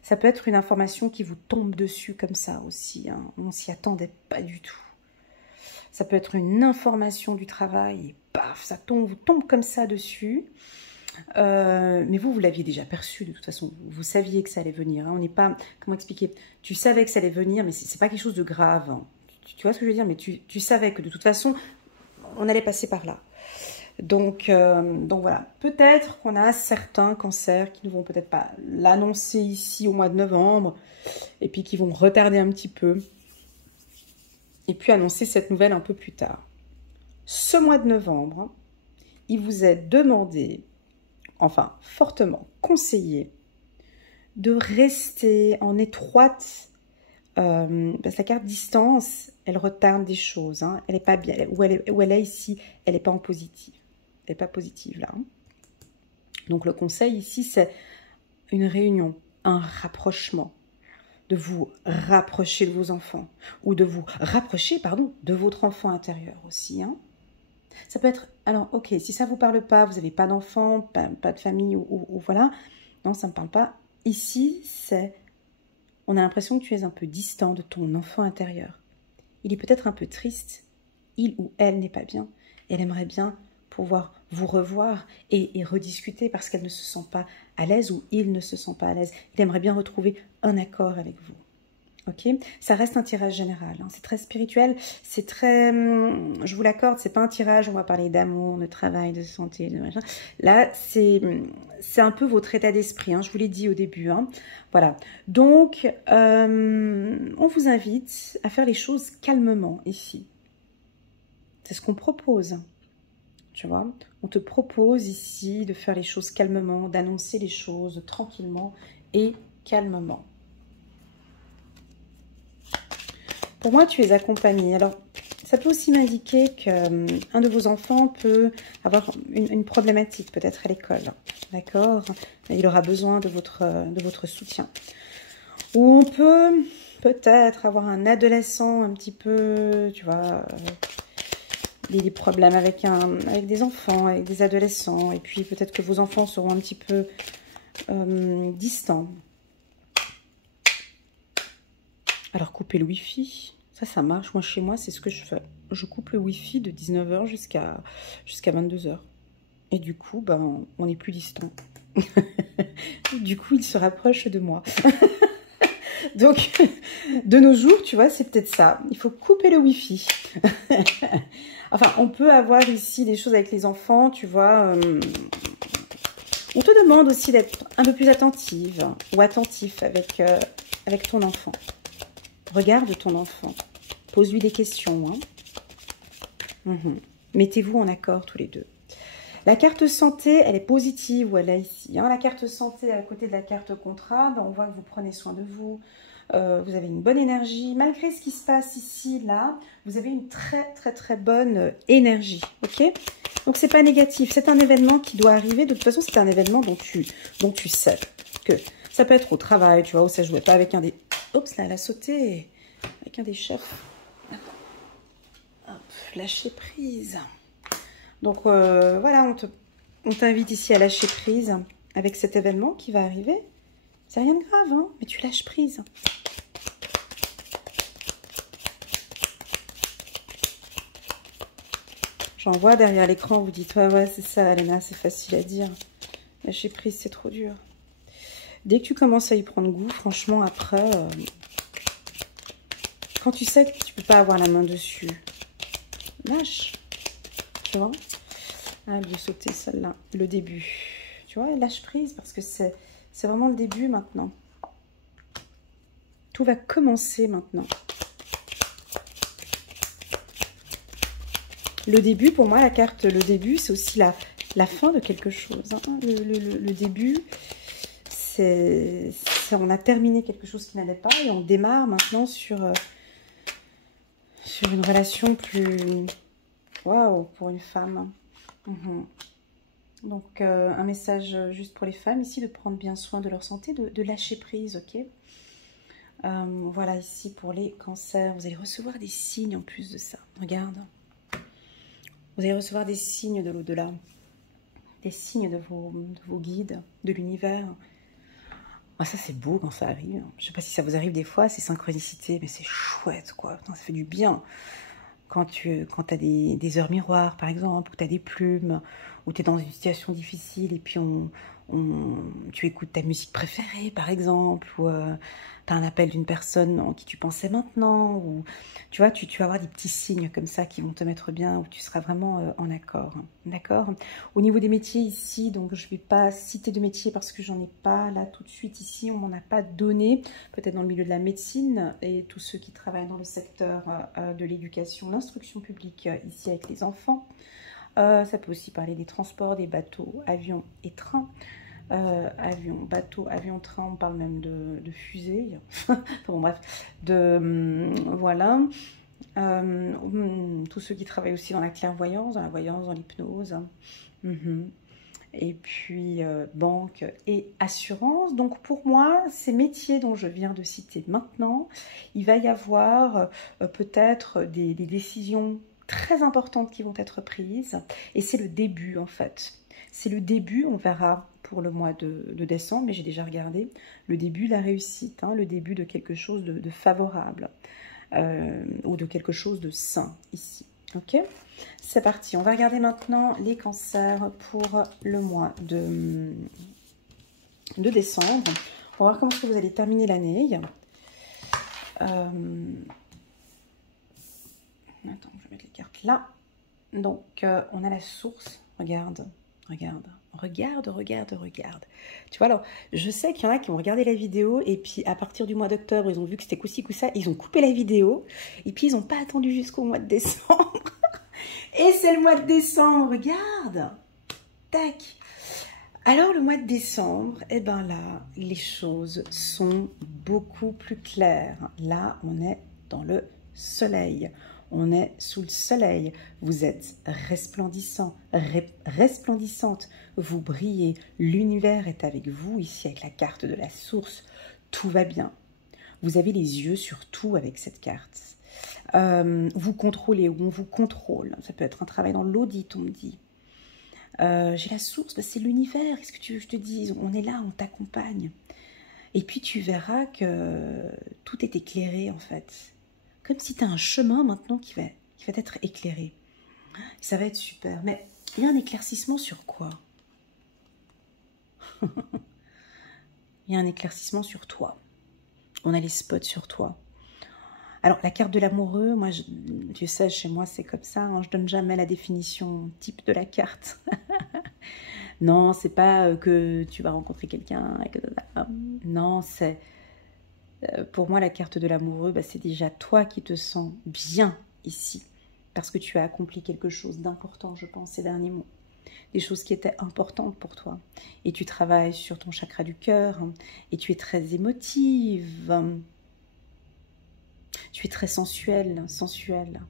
Ça peut être une information qui vous tombe dessus comme ça aussi. Hein. On ne s'y attendait pas du tout. Ça peut être une information du travail et paf, ça vous tombe comme ça dessus. Mais vous l'aviez déjà perçu de toute façon. Vous saviez que ça allait venir. Hein. On n'est pas... Comment expliquer? Tu savais que ça allait venir, mais c'est pas quelque chose de grave. Hein. Tu vois ce que je veux dire? Mais tu savais que de toute façon, on allait passer par là. Donc voilà, peut-être qu'on a certains cancers qui ne vont peut-être pas l'annoncer ici au mois de novembre, et puis qui vont retarder un petit peu, et puis annoncer cette nouvelle un peu plus tard. Ce mois de novembre, il vous est demandé, enfin fortement conseillé, de rester en étroite, parce que la carte distance, elle retarde des choses, hein. Elle n'est pas bien, où elle est ici, elle n'est pas en positif. Elle n'est pas positive là. Hein. Donc le conseil ici, c'est une réunion, un rapprochement, de vous rapprocher de vos enfants, ou de vous rapprocher, pardon, de votre enfant intérieur aussi. Hein. Ça peut être, alors ok, si ça ne vous parle pas, vous n'avez pas d'enfant, pas de famille, ou voilà, non, ça ne me parle pas. Ici, on a l'impression que tu es un peu distant de ton enfant intérieur. Il est peut-être un peu triste, il ou elle n'est pas bien, elle aimerait bien pouvoir vous revoir et rediscuter parce qu'elle ne se sent pas à l'aise ou il ne se sent pas à l'aise. Il aimerait bien retrouver un accord avec vous. Ok, ça reste un tirage général, hein. C'est très spirituel, c'est très, je vous l'accorde, c'est pas un tirage, on va parler d'amour, de travail, de santé, de machin. Là, c'est un peu votre état d'esprit, hein, je vous l'ai dit au début, hein. Voilà. Donc, on vous invite à faire les choses calmement ici. C'est ce qu'on propose, tu vois. On te propose ici de faire les choses calmement, d'annoncer les choses tranquillement et calmement. Pour moi, tu es accompagné. Alors, ça peut aussi m'indiquer qu'un de vos enfants peut avoir une problématique, peut-être à l'école. D'accord? Il aura besoin de votre soutien. Ou on peut peut-être avoir un adolescent un petit peu, tu vois, des problèmes avec des enfants, avec des adolescents. Et puis peut-être que vos enfants seront un petit peu distants. Alors, couper le Wi-Fi, ça marche. Moi, chez moi, c'est ce que je fais. Je coupe le Wi-Fi de 19 h jusqu'à 22 h. Et du coup, ben, on n'est plus distant. Du coup, il se rapproche de moi. Donc, de nos jours, tu vois, c'est peut-être ça. Il faut couper le Wi-Fi. Enfin, on peut avoir ici des choses avec les enfants, tu vois. On te demande aussi d'être un peu plus attentive ou attentif avec ton enfant. Regarde ton enfant. Pose-lui des questions. Hein. Mettez-vous en accord tous les deux. La carte santé, elle est positive, voilà ici. Hein. La carte santé, à côté de la carte contrat, ben, on voit que vous prenez soin de vous. Vous avez une bonne énergie. Malgré ce qui se passe ici, là, vous avez une très, très, très bonne énergie. Ok? Donc, c'est pas négatif. C'est un événement qui doit arriver. De toute façon, c'est un événement dont tu sais que ça peut être au travail, tu vois, où ça ne jouait pas avec un des... Oups, là, elle a sauté avec un des chefs. Hop, lâcher prise. Donc, voilà, on t'invite ici à lâcher prise avec cet événement qui va arriver. C'est rien de grave, hein, mais tu lâches prise. J'en vois derrière l'écran, vous dites, ouais, c'est ça, Alena, c'est facile à dire. Lâcher prise, c'est trop dur. Dès que tu commences à y prendre goût, franchement, après, quand tu sais que tu peux pas avoir la main dessus, lâche. Tu vois? Ah, elle veut sauter celle-là, le début. Tu vois, lâche prise parce que c'est vraiment le début maintenant. Tout va commencer maintenant. Le début, pour moi, la carte, le début, c'est aussi la fin de quelque chose. Hein. Le début, on a terminé quelque chose qui n'allait pas et on démarre maintenant sur une relation plus... Waouh, pour une femme. Donc, un message juste pour les femmes ici, de prendre bien soin de leur santé, de lâcher prise, ok? Voilà, ici, pour les cancers, vous allez recevoir des signes en plus de ça. Regarde. Vous allez recevoir des signes de l'au-delà, des signes de vos guides, de l'univers. Ah, ça, c'est beau quand ça arrive. Je ne sais pas si ça vous arrive des fois, ces synchronicités, mais c'est chouette, quoi. Ça fait du bien. Quand tu as des heures miroirs, par exemple, ou tu as des plumes, où tu es dans une situation difficile et puis tu écoutes ta musique préférée, par exemple, ou tu as un appel d'une personne en qui tu pensais maintenant, ou tu vois, tu vas avoir des petits signes comme ça qui vont te mettre bien, où tu seras vraiment en accord. D'accord? Au niveau des métiers ici, donc je ne vais pas citer de métier parce que j'en ai pas là tout de suite ici, on m'en a pas donné, peut-être dans le milieu de la médecine et tous ceux qui travaillent dans le secteur de l'éducation, l'instruction publique ici avec les enfants. Ça peut aussi parler des transports, des bateaux, avions et trains. Avion, bateau, avion, train, on parle même de fusée. Bon, bref, voilà. Tous ceux qui travaillent aussi dans la clairvoyance, dans l'hypnose. Et puis, banque et assurance. Donc, pour moi, ces métiers dont je viens de citer maintenant, il va y avoir peut-être des décisions très importantes qui vont être prises. Et c'est le début, en fait. C'est le début, on verra pour le mois de décembre, mais j'ai déjà regardé, le début de la réussite, hein, le début de quelque chose de favorable ou de quelque chose de sain ici. Ok, c'est parti. On va regarder maintenant les cancers pour le mois de décembre. On va voir comment est-ce que vous allez terminer l'année. Attends, je vais mettre les cartes là. Donc, on a la source. Regarde. Tu vois, alors, je sais qu'il y en a qui ont regardé la vidéo et puis à partir du mois d'octobre, ils ont vu que c'était coup-ci, coup-ça, ils ont coupé la vidéo et puis ils n'ont pas attendu jusqu'au mois de décembre. Et c'est le mois de décembre, regarde. Tac. Alors, le mois de décembre, eh ben là, les choses sont beaucoup plus claires. Là, on est dans le soleil. On est sous le soleil. Vous êtes resplendissant, resplendissante. Vous brillez. L'univers est avec vous ici avec la carte de la source. Tout va bien. Vous avez les yeux sur tout avec cette carte. Vous contrôlez ou on vous contrôle. Ça peut être un travail dans l'audit, on me dit. J'ai la source, bah, c'est l'univers. Qu'est-ce que tu veux que je te dise? On est là, on t'accompagne. Et puis tu verras que tout est éclairé en fait. Comme si tu as un chemin maintenant qui va être éclairé. Ça va être super. Mais il y a un éclaircissement sur quoi? Il y a un éclaircissement sur toi. On a les spots sur toi. Alors, la carte de l'amoureux, moi, tu sais, chez moi, c'est comme ça. Hein, je donne jamais la définition type de la carte. Non, c'est pas que tu vas rencontrer quelqu'un. Non, c'est... Pour moi, la carte de l'amoureux, bah, c'est déjà toi qui te sens bien ici. Parce que tu as accompli quelque chose d'important, je pense, ces derniers mois. Des choses qui étaient importantes pour toi. Et tu travailles sur ton chakra du cœur. Hein, et tu es très émotive. Tu es très sensuelle, sensuelle.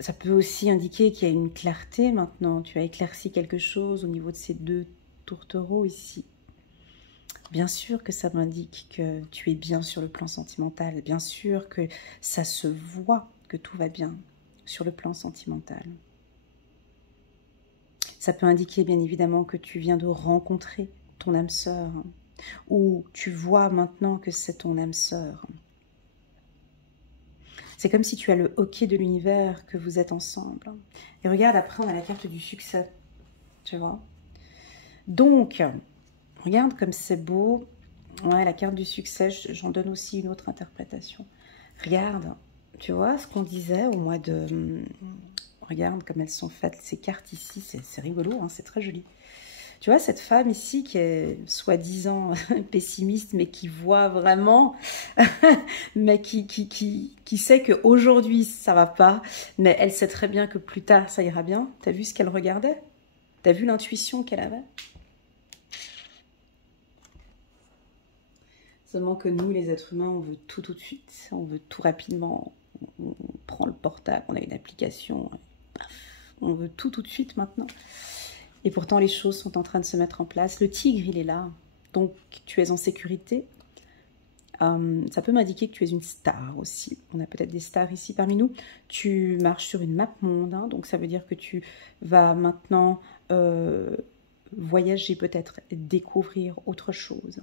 Ça peut aussi indiquer qu'il y a une clarté maintenant. Tu as éclairci quelque chose au niveau de ces deux tourtereaux ici. Bien sûr que ça m'indique que tu es bien sur le plan sentimental. Bien sûr que ça se voit que tout va bien sur le plan sentimental. Ça peut indiquer bien évidemment que tu viens de rencontrer ton âme sœur. Ou tu vois maintenant que c'est ton âme sœur. C'est comme si tu as le hockey de l'univers, que vous êtes ensemble. Et regarde, après, on a la carte du succès. Tu vois? Donc, regarde comme c'est beau. Ouais, la carte du succès, j'en donne aussi une autre interprétation. Regarde, tu vois ce qu'on disait au mois de... Regarde comme elles sont faites, ces cartes ici. C'est rigolo, hein, c'est très joli. Tu vois, cette femme ici qui est soi-disant pessimiste, mais qui voit vraiment, mais qui sait qu'aujourd'hui, ça va pas, mais elle sait très bien que plus tard, ça ira bien. T'as vu ce qu'elle regardait? T'as vu l'intuition qu'elle avait? Seulement que nous, les êtres humains, on veut tout de suite, on veut tout rapidement. On prend le portable, on a une application, paf, on veut tout de suite maintenant. Et pourtant, les choses sont en train de se mettre en place. Le tigre, il est là. Donc, tu es en sécurité. Ça peut m'indiquer que tu es une star aussi. On a peut-être des stars ici parmi nous. Tu marches sur une map monde. Hein, donc, ça veut dire que tu vas maintenant voyager, peut-être découvrir autre chose.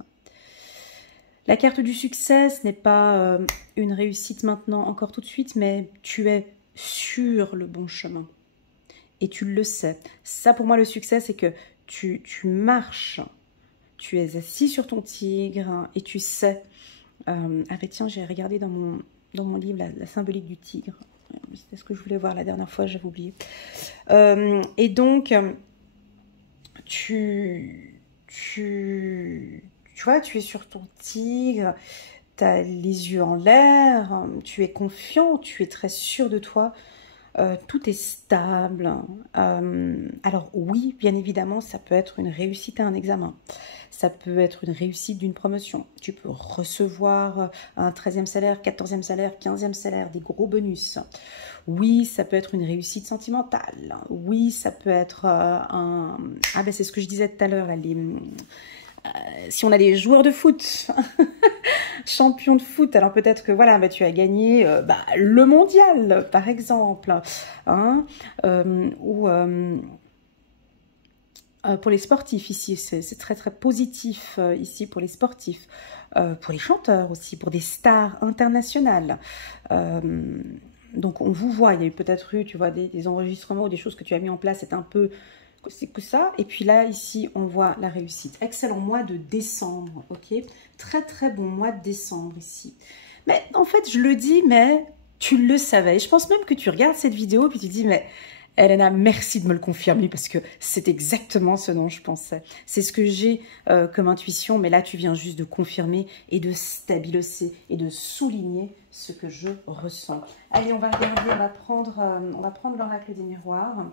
La carte du succès, ce n'est pas une réussite maintenant, encore tout de suite, mais tu es sur le bon chemin. Et tu le sais. Ça, pour moi, le succès, c'est que tu marches, tu es assis sur ton tigre et tu sais. Ah ben tiens, j'ai regardé dans mon livre la symbolique du tigre. C'est ce que je voulais voir la dernière fois, j'avais oublié. Et donc, tu vois, tu es sur ton tigre, tu as les yeux en l'air, tu es confiant, tu es très sûr de toi. Tout est stable. Alors oui, bien évidemment, ça peut être une réussite à un examen. Ça peut être une réussite d'une promotion. Tu peux recevoir un 13e salaire, 14e salaire, 15e salaire, des gros bonus. Oui, ça peut être une réussite sentimentale. Oui, ça peut être un... Ah ben c'est ce que je disais tout à l'heure, là, si on a des joueurs de foot, champions de foot, alors peut-être que voilà, bah, tu as gagné le mondial, par exemple, hein, ou pour les sportifs ici, c'est très très positif ici pour les sportifs, pour les chanteurs aussi, pour des stars internationales. Donc on vous voit, il y a eu peut-être eu, tu vois, des enregistrements ou des choses que tu as mis en place, c'est un peu... C'est que ça. Et puis là, ici, on voit la réussite. Excellent mois de décembre, ok? Très, très bon mois de décembre ici. Mais en fait, je le dis, mais tu le savais. Et je pense même que tu regardes cette vidéo puis tu dis, mais Elena, merci de me le confirmer parce que c'est exactement ce dont je pensais. C'est ce que j'ai comme intuition, mais là, tu viens juste de confirmer et de stabiliser et de souligner ce que je ressens. Allez, on va regarder, on va prendre l'oracle des miroirs.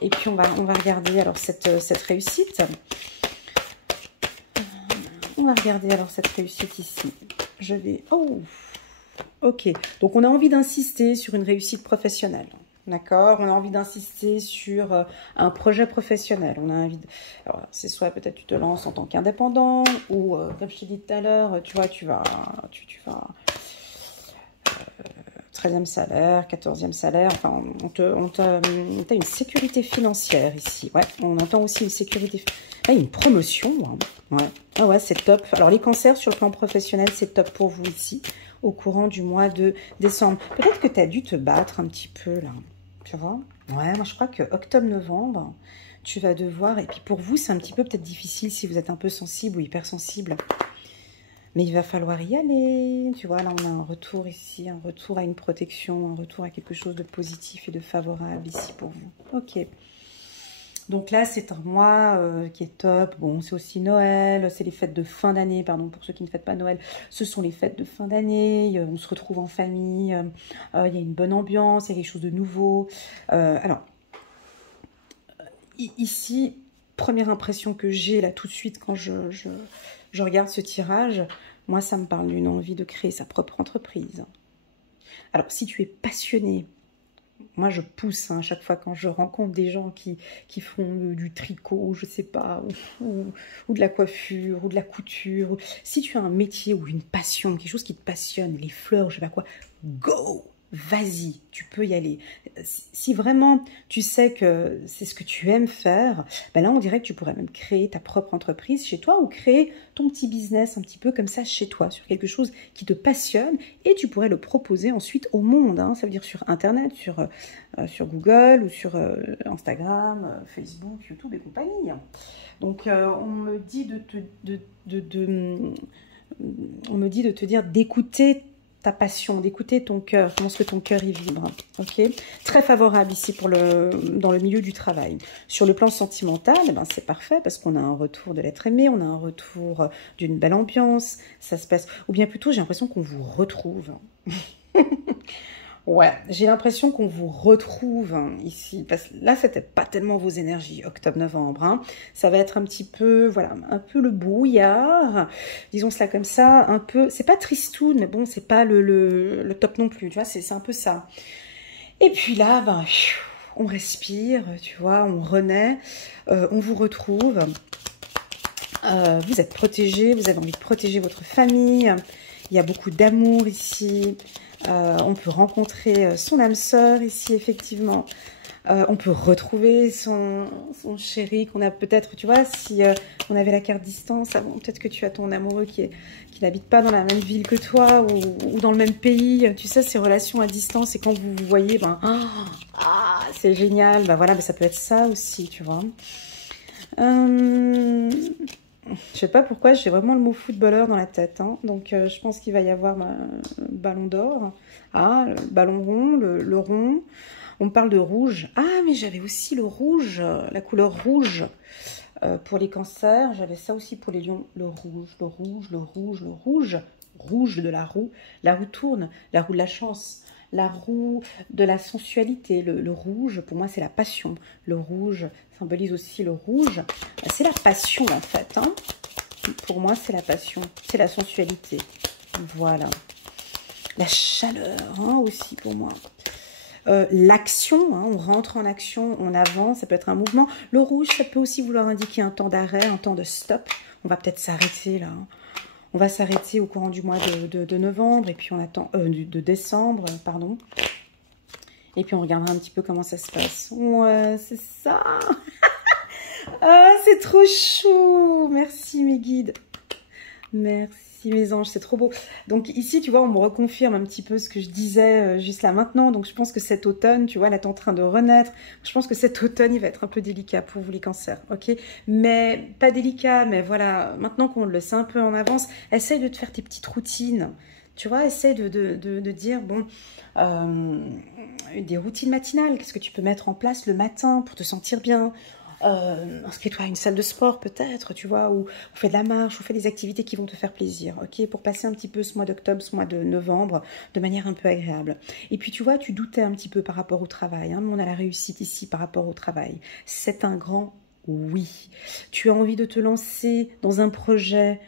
Et puis on va regarder alors cette réussite. On va regarder alors cette réussite ici. Je vais... Oh, ok. Donc on a envie d'insister sur une réussite professionnelle. D'accord? On a envie d'insister sur un projet professionnel. On a envie de... Alors c'est soit peut-être tu te lances en tant qu'indépendant ou comme je t'ai dit tout à l'heure, tu vois, tu vas 13e salaire, 14e salaire, enfin, on t'a une sécurité financière ici. Ouais, on entend aussi une sécurité, une promotion. Hein. Ouais. Ah ouais, c'est top. Alors, les cancers sur le plan professionnel, c'est top pour vous ici, au courant du mois de décembre. Peut-être que tu as dû te battre un petit peu, là. Tu vois? Ouais, moi, je crois que octobre-novembre, tu vas devoir... Et puis, pour vous, c'est un petit peu peut-être difficile si vous êtes un peu sensible ou hypersensible. Mais il va falloir y aller. Tu vois, là, on a un retour ici, un retour à une protection, un retour à quelque chose de positif et de favorable ici pour vous. Ok. Donc là, c'est un mois qui est top. Bon, c'est aussi Noël, c'est les fêtes de fin d'année. Pardon, pour ceux qui ne fêtent pas Noël, ce sont les fêtes de fin d'année. On se retrouve en famille. Il y a une bonne ambiance, il y a quelque chose de nouveau. Alors, ici, première impression que j'ai là tout de suite quand je regarde ce tirage, moi, ça me parle d'une envie de créer sa propre entreprise. Alors, si tu es passionné, moi, je pousse à chaque fois quand je rencontre des gens qui font du tricot, je sais pas, ou de la coiffure, ou de la couture. Si tu as un métier ou une passion, quelque chose qui te passionne, les fleurs, je sais pas quoi, go! Vas-y, tu peux y aller. Si vraiment tu sais que c'est ce que tu aimes faire, ben là on dirait que tu pourrais même créer ta propre entreprise chez toi ou créer ton petit business un petit peu comme ça chez toi, sur quelque chose qui te passionne et tu pourrais le proposer ensuite au monde. Hein, ça veut dire sur Internet, sur Google ou sur Instagram, Facebook, YouTube et compagnie. Donc on me dit on me dit de te dire d'écouter ta passion, d'écouter ton cœur, comment est-ce que ton cœur y vibre, ok? Très favorable ici dans le milieu du travail. Sur le plan sentimental, ben c'est parfait parce qu'on a un retour de l'être aimé, on a un retour d'une belle ambiance, ça se passe, ou bien plutôt j'ai l'impression qu'on vous retrouve. Ouais, j'ai l'impression qu'on vous retrouve ici, parce que là, c'était pas tellement vos énergies, octobre-novembre. Hein. Ça va être un petit peu, voilà, un peu le brouillard, disons cela comme ça, un peu, c'est pas tristoun, mais bon, c'est pas le top non plus, tu vois, c'est un peu ça. Et puis là, ben, on respire, tu vois, on renaît, on vous retrouve, vous êtes protégés, vous avez envie de protéger votre famille, il y a beaucoup d'amour ici. On peut rencontrer son âme sœur ici, effectivement. On peut retrouver son chéri qu'on a peut-être, tu vois, si on avait la carte distance, bon, peut-être que tu as ton amoureux qui n'habite pas dans la même ville que toi ou dans le même pays. Tu sais, ces relations à distance, et quand vous vous voyez, ben, c'est génial. Ben voilà, ben, ça peut être ça aussi, tu vois. Je sais pas pourquoi, j'ai vraiment le mot footballeur dans la tête. Hein. Donc, je pense qu'il va y avoir ballon d'or. Ah, le ballon rond, le rond. On me parle de rouge. Ah, mais j'avais aussi le rouge, la couleur rouge pour les cancers. J'avais ça aussi pour les lions. Le rouge, le rouge, le rouge, le rouge. Rouge de la roue. La roue tourne, la roue de la chance. La roue de la sensualité, le rouge, pour moi, c'est la passion. Le rouge symbolise aussi le rouge. C'est la passion, en fait. Hein. Pour moi, c'est la passion. C'est la sensualité. Voilà. La chaleur, hein, aussi, pour moi. L'action, hein, on rentre en action, on avance, ça peut être un mouvement. Le rouge, ça peut aussi vouloir indiquer un temps d'arrêt, un temps de stop. On va peut-être s'arrêter, là. Hein. On va s'arrêter au courant du mois de novembre, et puis on attend, de décembre, pardon. Et puis on regardera un petit peu comment ça se passe. Ouais, c'est ça. Ah, c'est trop chou. Merci mes guides. Merci mes anges, c'est trop beau. Donc ici, tu vois, on me reconfirme un petit peu ce que je disais juste là maintenant. Donc je pense que cet automne, tu vois, elle est en train de renaître. Je pense que cet automne, il va être un peu délicat pour vous les cancers, ok? Mais pas délicat, mais voilà, maintenant qu'on le sait un peu en avance, essaye de te faire tes petites routines. Tu vois, essaye de dire, bon, des routines matinales. Qu'est-ce que tu peux mettre en place le matin pour te sentir bien? Inscris-toi à une salle de sport peut-être, tu vois, ou fais de la marche, ou fais des activités qui vont te faire plaisir, ok, pour passer un petit peu ce mois d'octobre, ce mois de novembre, de manière un peu agréable. Et puis tu vois, tu doutais un petit peu par rapport au travail, hein, mais on a la réussite ici par rapport au travail. C'est un grand oui. Tu as envie de te lancer dans un projet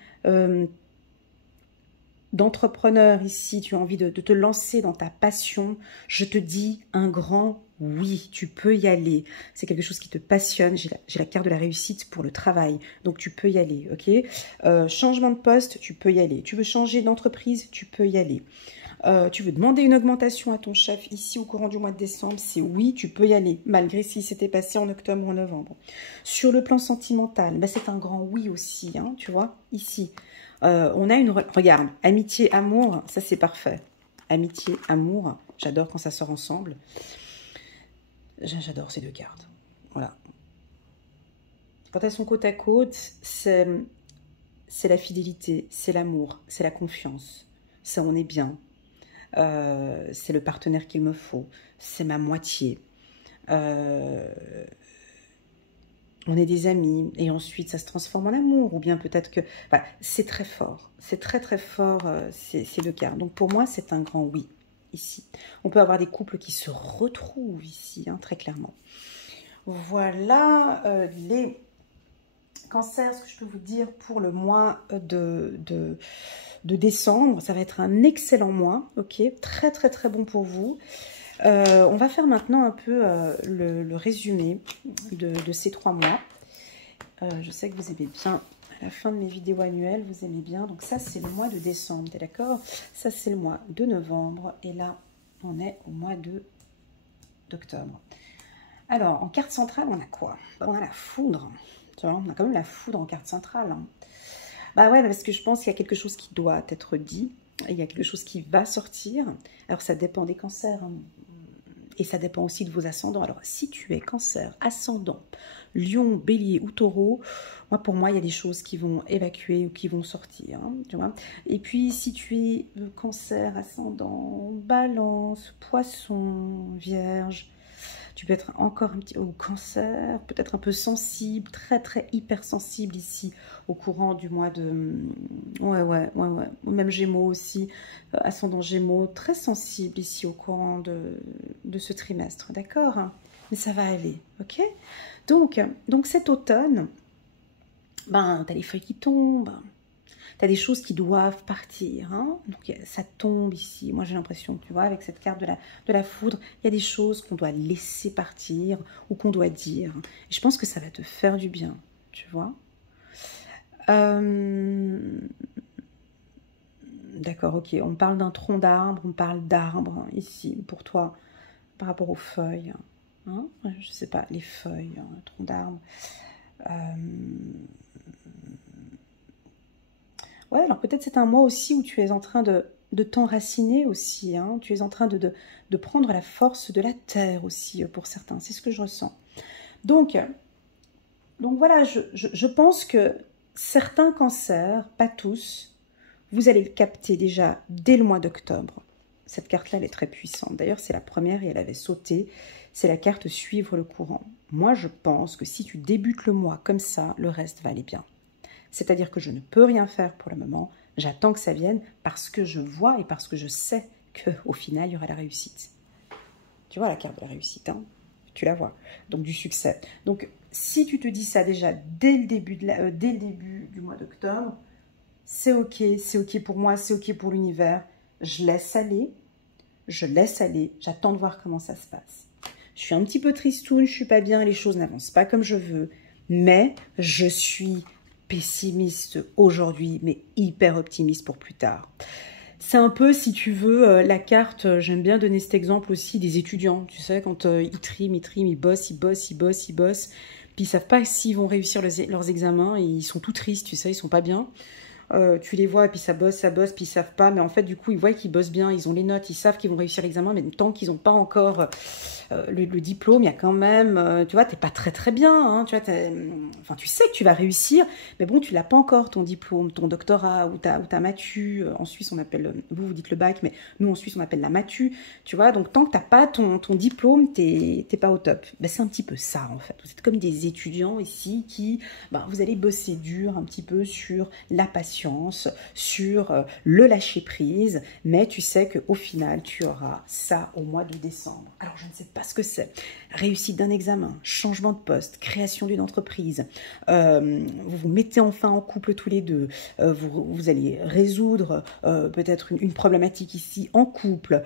d'entrepreneur ici, tu as envie de te lancer dans ta passion, je te dis un grand oui, tu peux y aller. C'est quelque chose qui te passionne. J'ai la carte de la réussite pour le travail, donc tu peux y aller, ok. Changement de poste, tu peux y aller. Tu veux changer d'entreprise, tu peux y aller. Tu veux demander une augmentation à ton chef ici au courant du mois de décembre, c'est oui, tu peux y aller, malgré si c'était passé en octobre ou en novembre. Sur le plan sentimental, ben c'est un grand oui aussi, hein, tu vois, ici. On a une... Regarde, amitié, amour, ça c'est parfait. Amitié, amour, j'adore quand ça sort ensemble. J'adore ces deux cartes. Voilà. Quand elles sont côte à côte, c'est la fidélité, c'est l'amour, c'est la confiance. Ça, on est bien. C'est le partenaire qu'il me faut. C'est ma moitié. On est des amis. Et ensuite, ça se transforme en amour. Ou bien peut-être que... Voilà, c'est très fort. C'est très, très fort, ces deux cartes. Donc, pour moi, c'est un grand oui. Ici. On peut avoir des couples qui se retrouvent ici, hein, très clairement. Voilà les cancers, ce que je peux vous dire pour le mois de décembre. Ça va être un excellent mois, ok, très très très bon pour vous. On va faire maintenant un peu le résumé de ces 3 mois. Je sais que vous aimez bien. À la fin de mes vidéos annuelles, vous aimez bien. Donc ça, c'est le mois de décembre, t'es d'accord? Ça, c'est le mois de novembre. Et là, on est au mois d'octobre. Alors, en carte centrale, on a quoi? On a la foudre. Tu vois, on a quand même la foudre en carte centrale. Hein. Bah ouais, parce que je pense qu'il y a quelque chose qui doit être dit. Et il y a quelque chose qui va sortir. Alors, ça dépend des cancers. Hein. Et ça dépend aussi de vos ascendants. Alors, si tu es cancer, ascendant, lion, bélier ou taureau, pour moi, il y a des choses qui vont évacuer ou qui vont sortir. Hein, tu vois. Et puis, si tu es cancer, ascendant, balance, poisson, vierge, tu peux être encore un petit au cancer, peut-être un peu sensible, très très hypersensible ici au courant du mois de... Ouais. Même Gémeaux aussi, ascendant Gémeaux, très sensible ici au courant de ce trimestre, d'accord? Mais ça va aller, ok? Donc cet automne, ben, t'as les feuilles qui tombent, tu as des choses qui doivent partir. Hein? Donc, ça tombe ici. Moi, j'ai l'impression, tu vois, avec cette carte de la foudre, il y a des choses qu'on doit laisser partir ou qu'on doit dire. Et je pense que ça va te faire du bien, tu vois. D'accord, ok. On parle d'un tronc d'arbre, on parle d'arbre ici, pour toi, par rapport aux feuilles. hein, je sais pas, les feuilles, un tronc d'arbre. Ouais, alors peut-être c'est un mois aussi où tu es en train de t'enraciner aussi, hein. Tu es en train de prendre la force de la terre aussi pour certains, c'est ce que je ressens. Donc voilà, je pense que certains cancers, pas tous, vous allez le capter déjà dès le mois d'octobre. Cette carte-là, elle est très puissante. D'ailleurs, c'est la première et elle avait sauté. C'est la carte suivre le courant. Moi, je pense que si tu débutes le mois comme ça, le reste va aller bien. C'est-à-dire que je ne peux rien faire pour le moment. J'attends que ça vienne parce que je vois et parce que je sais qu'au final, il y aura la réussite. Tu vois la carte de la réussite, hein? Tu la vois. Donc du succès. Donc si tu te dis ça déjà dès le début, dès le début du mois d'octobre, c'est ok pour moi, c'est ok pour l'univers. Je laisse aller, j'attends de voir comment ça se passe. Je suis un petit peu tristoune, je suis pas bien, les choses n'avancent pas comme je veux, mais je suis pessimiste aujourd'hui, mais hyper optimiste pour plus tard. C'est un peu, si tu veux, la carte, j'aime bien donner cet exemple aussi des étudiants, tu sais, quand ils triment, ils bossent, puis ils savent pas s'ils vont réussir leurs examens, et ils sont tout tristes, tu sais, ils sont pas bien. Tu les vois, et puis ça bosse, puis ils savent pas, mais en fait, du coup, ils voient qu'ils bossent bien, ils ont les notes, ils savent qu'ils vont réussir l'examen, mais tant qu'ils n'ont pas encore le diplôme, il y a quand même, tu vois, t'es pas très bien, hein, tu vois, enfin, tu sais que tu vas réussir, mais bon, tu l'as pas encore, ton diplôme, ton doctorat, ou ta matu, en Suisse, on appelle, vous dites le bac, mais nous, en Suisse, on appelle la matu, tu vois, donc tant que t'as pas ton diplôme, t'es pas au top. Ben, c'est un petit peu ça, en fait. Vous êtes comme des étudiants ici qui, ben, vous allez bosser dur un petit peu sur la patience, sur le lâcher-prise, mais tu sais qu'au final, tu auras ça au mois de décembre. Alors, je ne sais pas ce que c'est. Réussite d'un examen, changement de poste, création d'une entreprise, vous vous mettez enfin en couple tous les deux, vous allez résoudre peut-être une problématique ici en couple,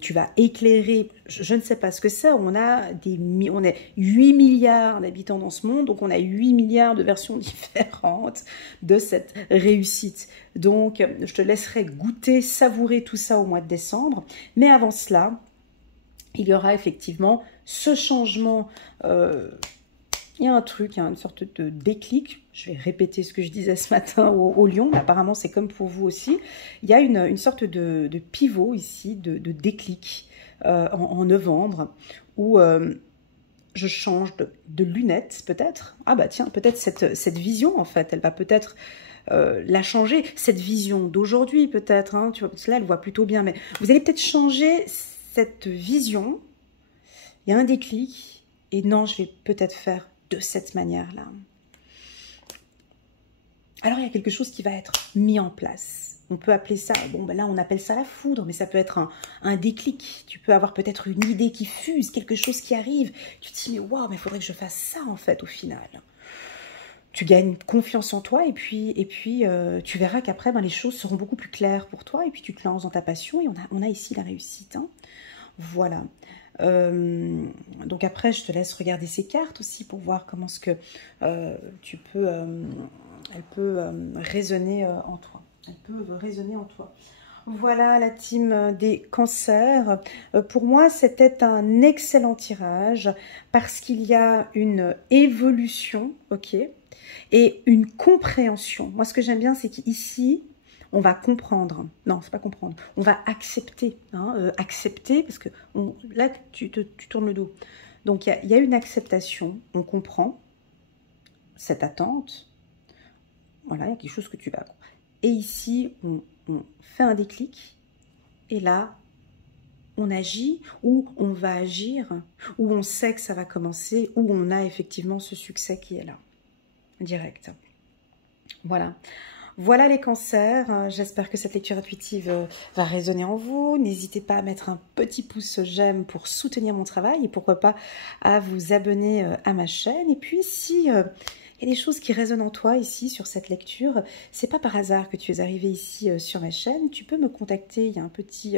tu vas éclairer, je ne sais pas ce que c'est, on est 8 milliards d'habitants dans ce monde, donc on a 8 milliards de versions différentes de cette réussite. Donc, je te laisserai goûter, savourer tout ça au mois de décembre. Mais avant cela, il y aura effectivement ce changement. Il y a un truc, il y a une sorte de déclic. Je vais répéter ce que je disais ce matin au Lion. Apparemment, c'est comme pour vous aussi. Il y a une sorte de pivot ici, de déclic en novembre, où je change de lunettes, peut-être. Ah bah tiens, peut-être cette vision, en fait, elle va peut-être la changer. Cette vision d'aujourd'hui, peut-être, hein, tu vois, parce que là, elle voit plutôt bien. Mais vous allez peut-être changer cette vision. Il y a un déclic. Et non, je vais peut-être faire de cette manière-là. Alors, il y a quelque chose qui va être mis en place. On peut appeler ça, bon, ben là, on appelle ça la foudre, mais ça peut être un déclic. Tu peux avoir peut-être une idée qui fuse, quelque chose qui arrive. Tu te dis, mais waouh, mais il faudrait que je fasse ça, en fait, au final. Tu gagnes confiance en toi, et puis tu verras qu'après, ben, les choses seront beaucoup plus claires pour toi, et puis tu te lances dans ta passion, et on a ici la réussite. Hein. Voilà. Donc après, je te laisse regarder ces cartes aussi pour voir comment ce que tu peux, elle peut résonner en toi. Elle peut résonner en toi. Voilà la team des cancers. Pour moi, c'était un excellent tirage parce qu'il y a une évolution, ok, et une compréhension. Moi, ce que j'aime bien, c'est qu'ici, on va comprendre. Non, c'est pas comprendre. On va accepter. Hein, accepter, parce que là, tu tournes le dos. Donc, il y a une acceptation. On comprend cette attente. Voilà, il y a quelque chose que tu vas... Et ici, on fait un déclic. Et là, on agit, ou on va agir, ou on sait que ça va commencer, ou on a effectivement ce succès qui est là. Direct. Voilà. Voilà les cancers, j'espère que cette lecture intuitive va résonner en vous. N'hésitez pas à mettre un petit pouce j'aime pour soutenir mon travail et pourquoi pas à vous abonner à ma chaîne. Et puis si il y a des choses qui résonnent en toi ici sur cette lecture, c'est pas par hasard que tu es arrivé ici sur ma chaîne. Tu peux me contacter, il y a un petit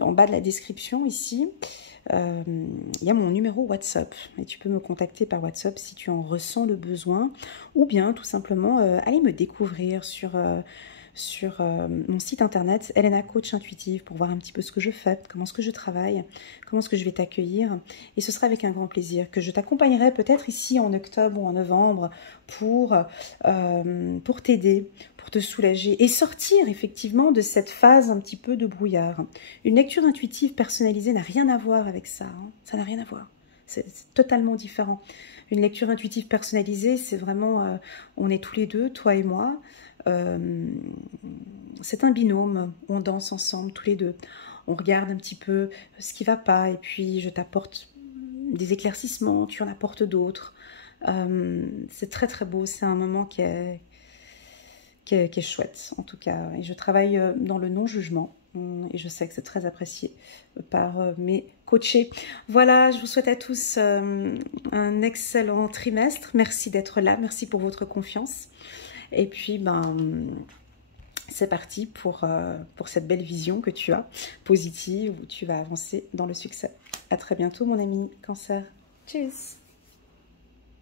en bas de la description ici. Il y a mon numéro WhatsApp et tu peux me contacter par WhatsApp si tu en ressens le besoin ou bien tout simplement aller me découvrir sur sur mon site internet Elena Coach Intuitive pour voir un petit peu ce que je fais, comment est-ce que je travaille, comment est-ce que je vais t'accueillir. Et ce sera avec un grand plaisir que je t'accompagnerai peut-être ici en octobre ou en novembre pour t'aider, pour te soulager et sortir effectivement de cette phase un petit peu de brouillard. Une lecture intuitive personnalisée n'a rien à voir avec ça, hein. Ça n'a rien à voir. C'est totalement différent. Une lecture intuitive personnalisée, c'est vraiment, on est tous les deux, toi et moi. C'est un binôme, on danse ensemble tous les deux. On regarde un petit peu ce qui ne va pas et puis je t'apporte des éclaircissements, tu en apportes d'autres. C'est très très beau, c'est un moment qui est chouette en tout cas. Et je travaille dans le non-jugement. Et je sais que c'est très apprécié par mes coachés. Voilà, je vous souhaite à tous un excellent trimestre. Merci d'être là, merci pour votre confiance. Et puis, c'est parti pour cette belle vision que tu as, positive, où tu vas avancer dans le succès. À très bientôt, mon ami Cancer. Tchuss!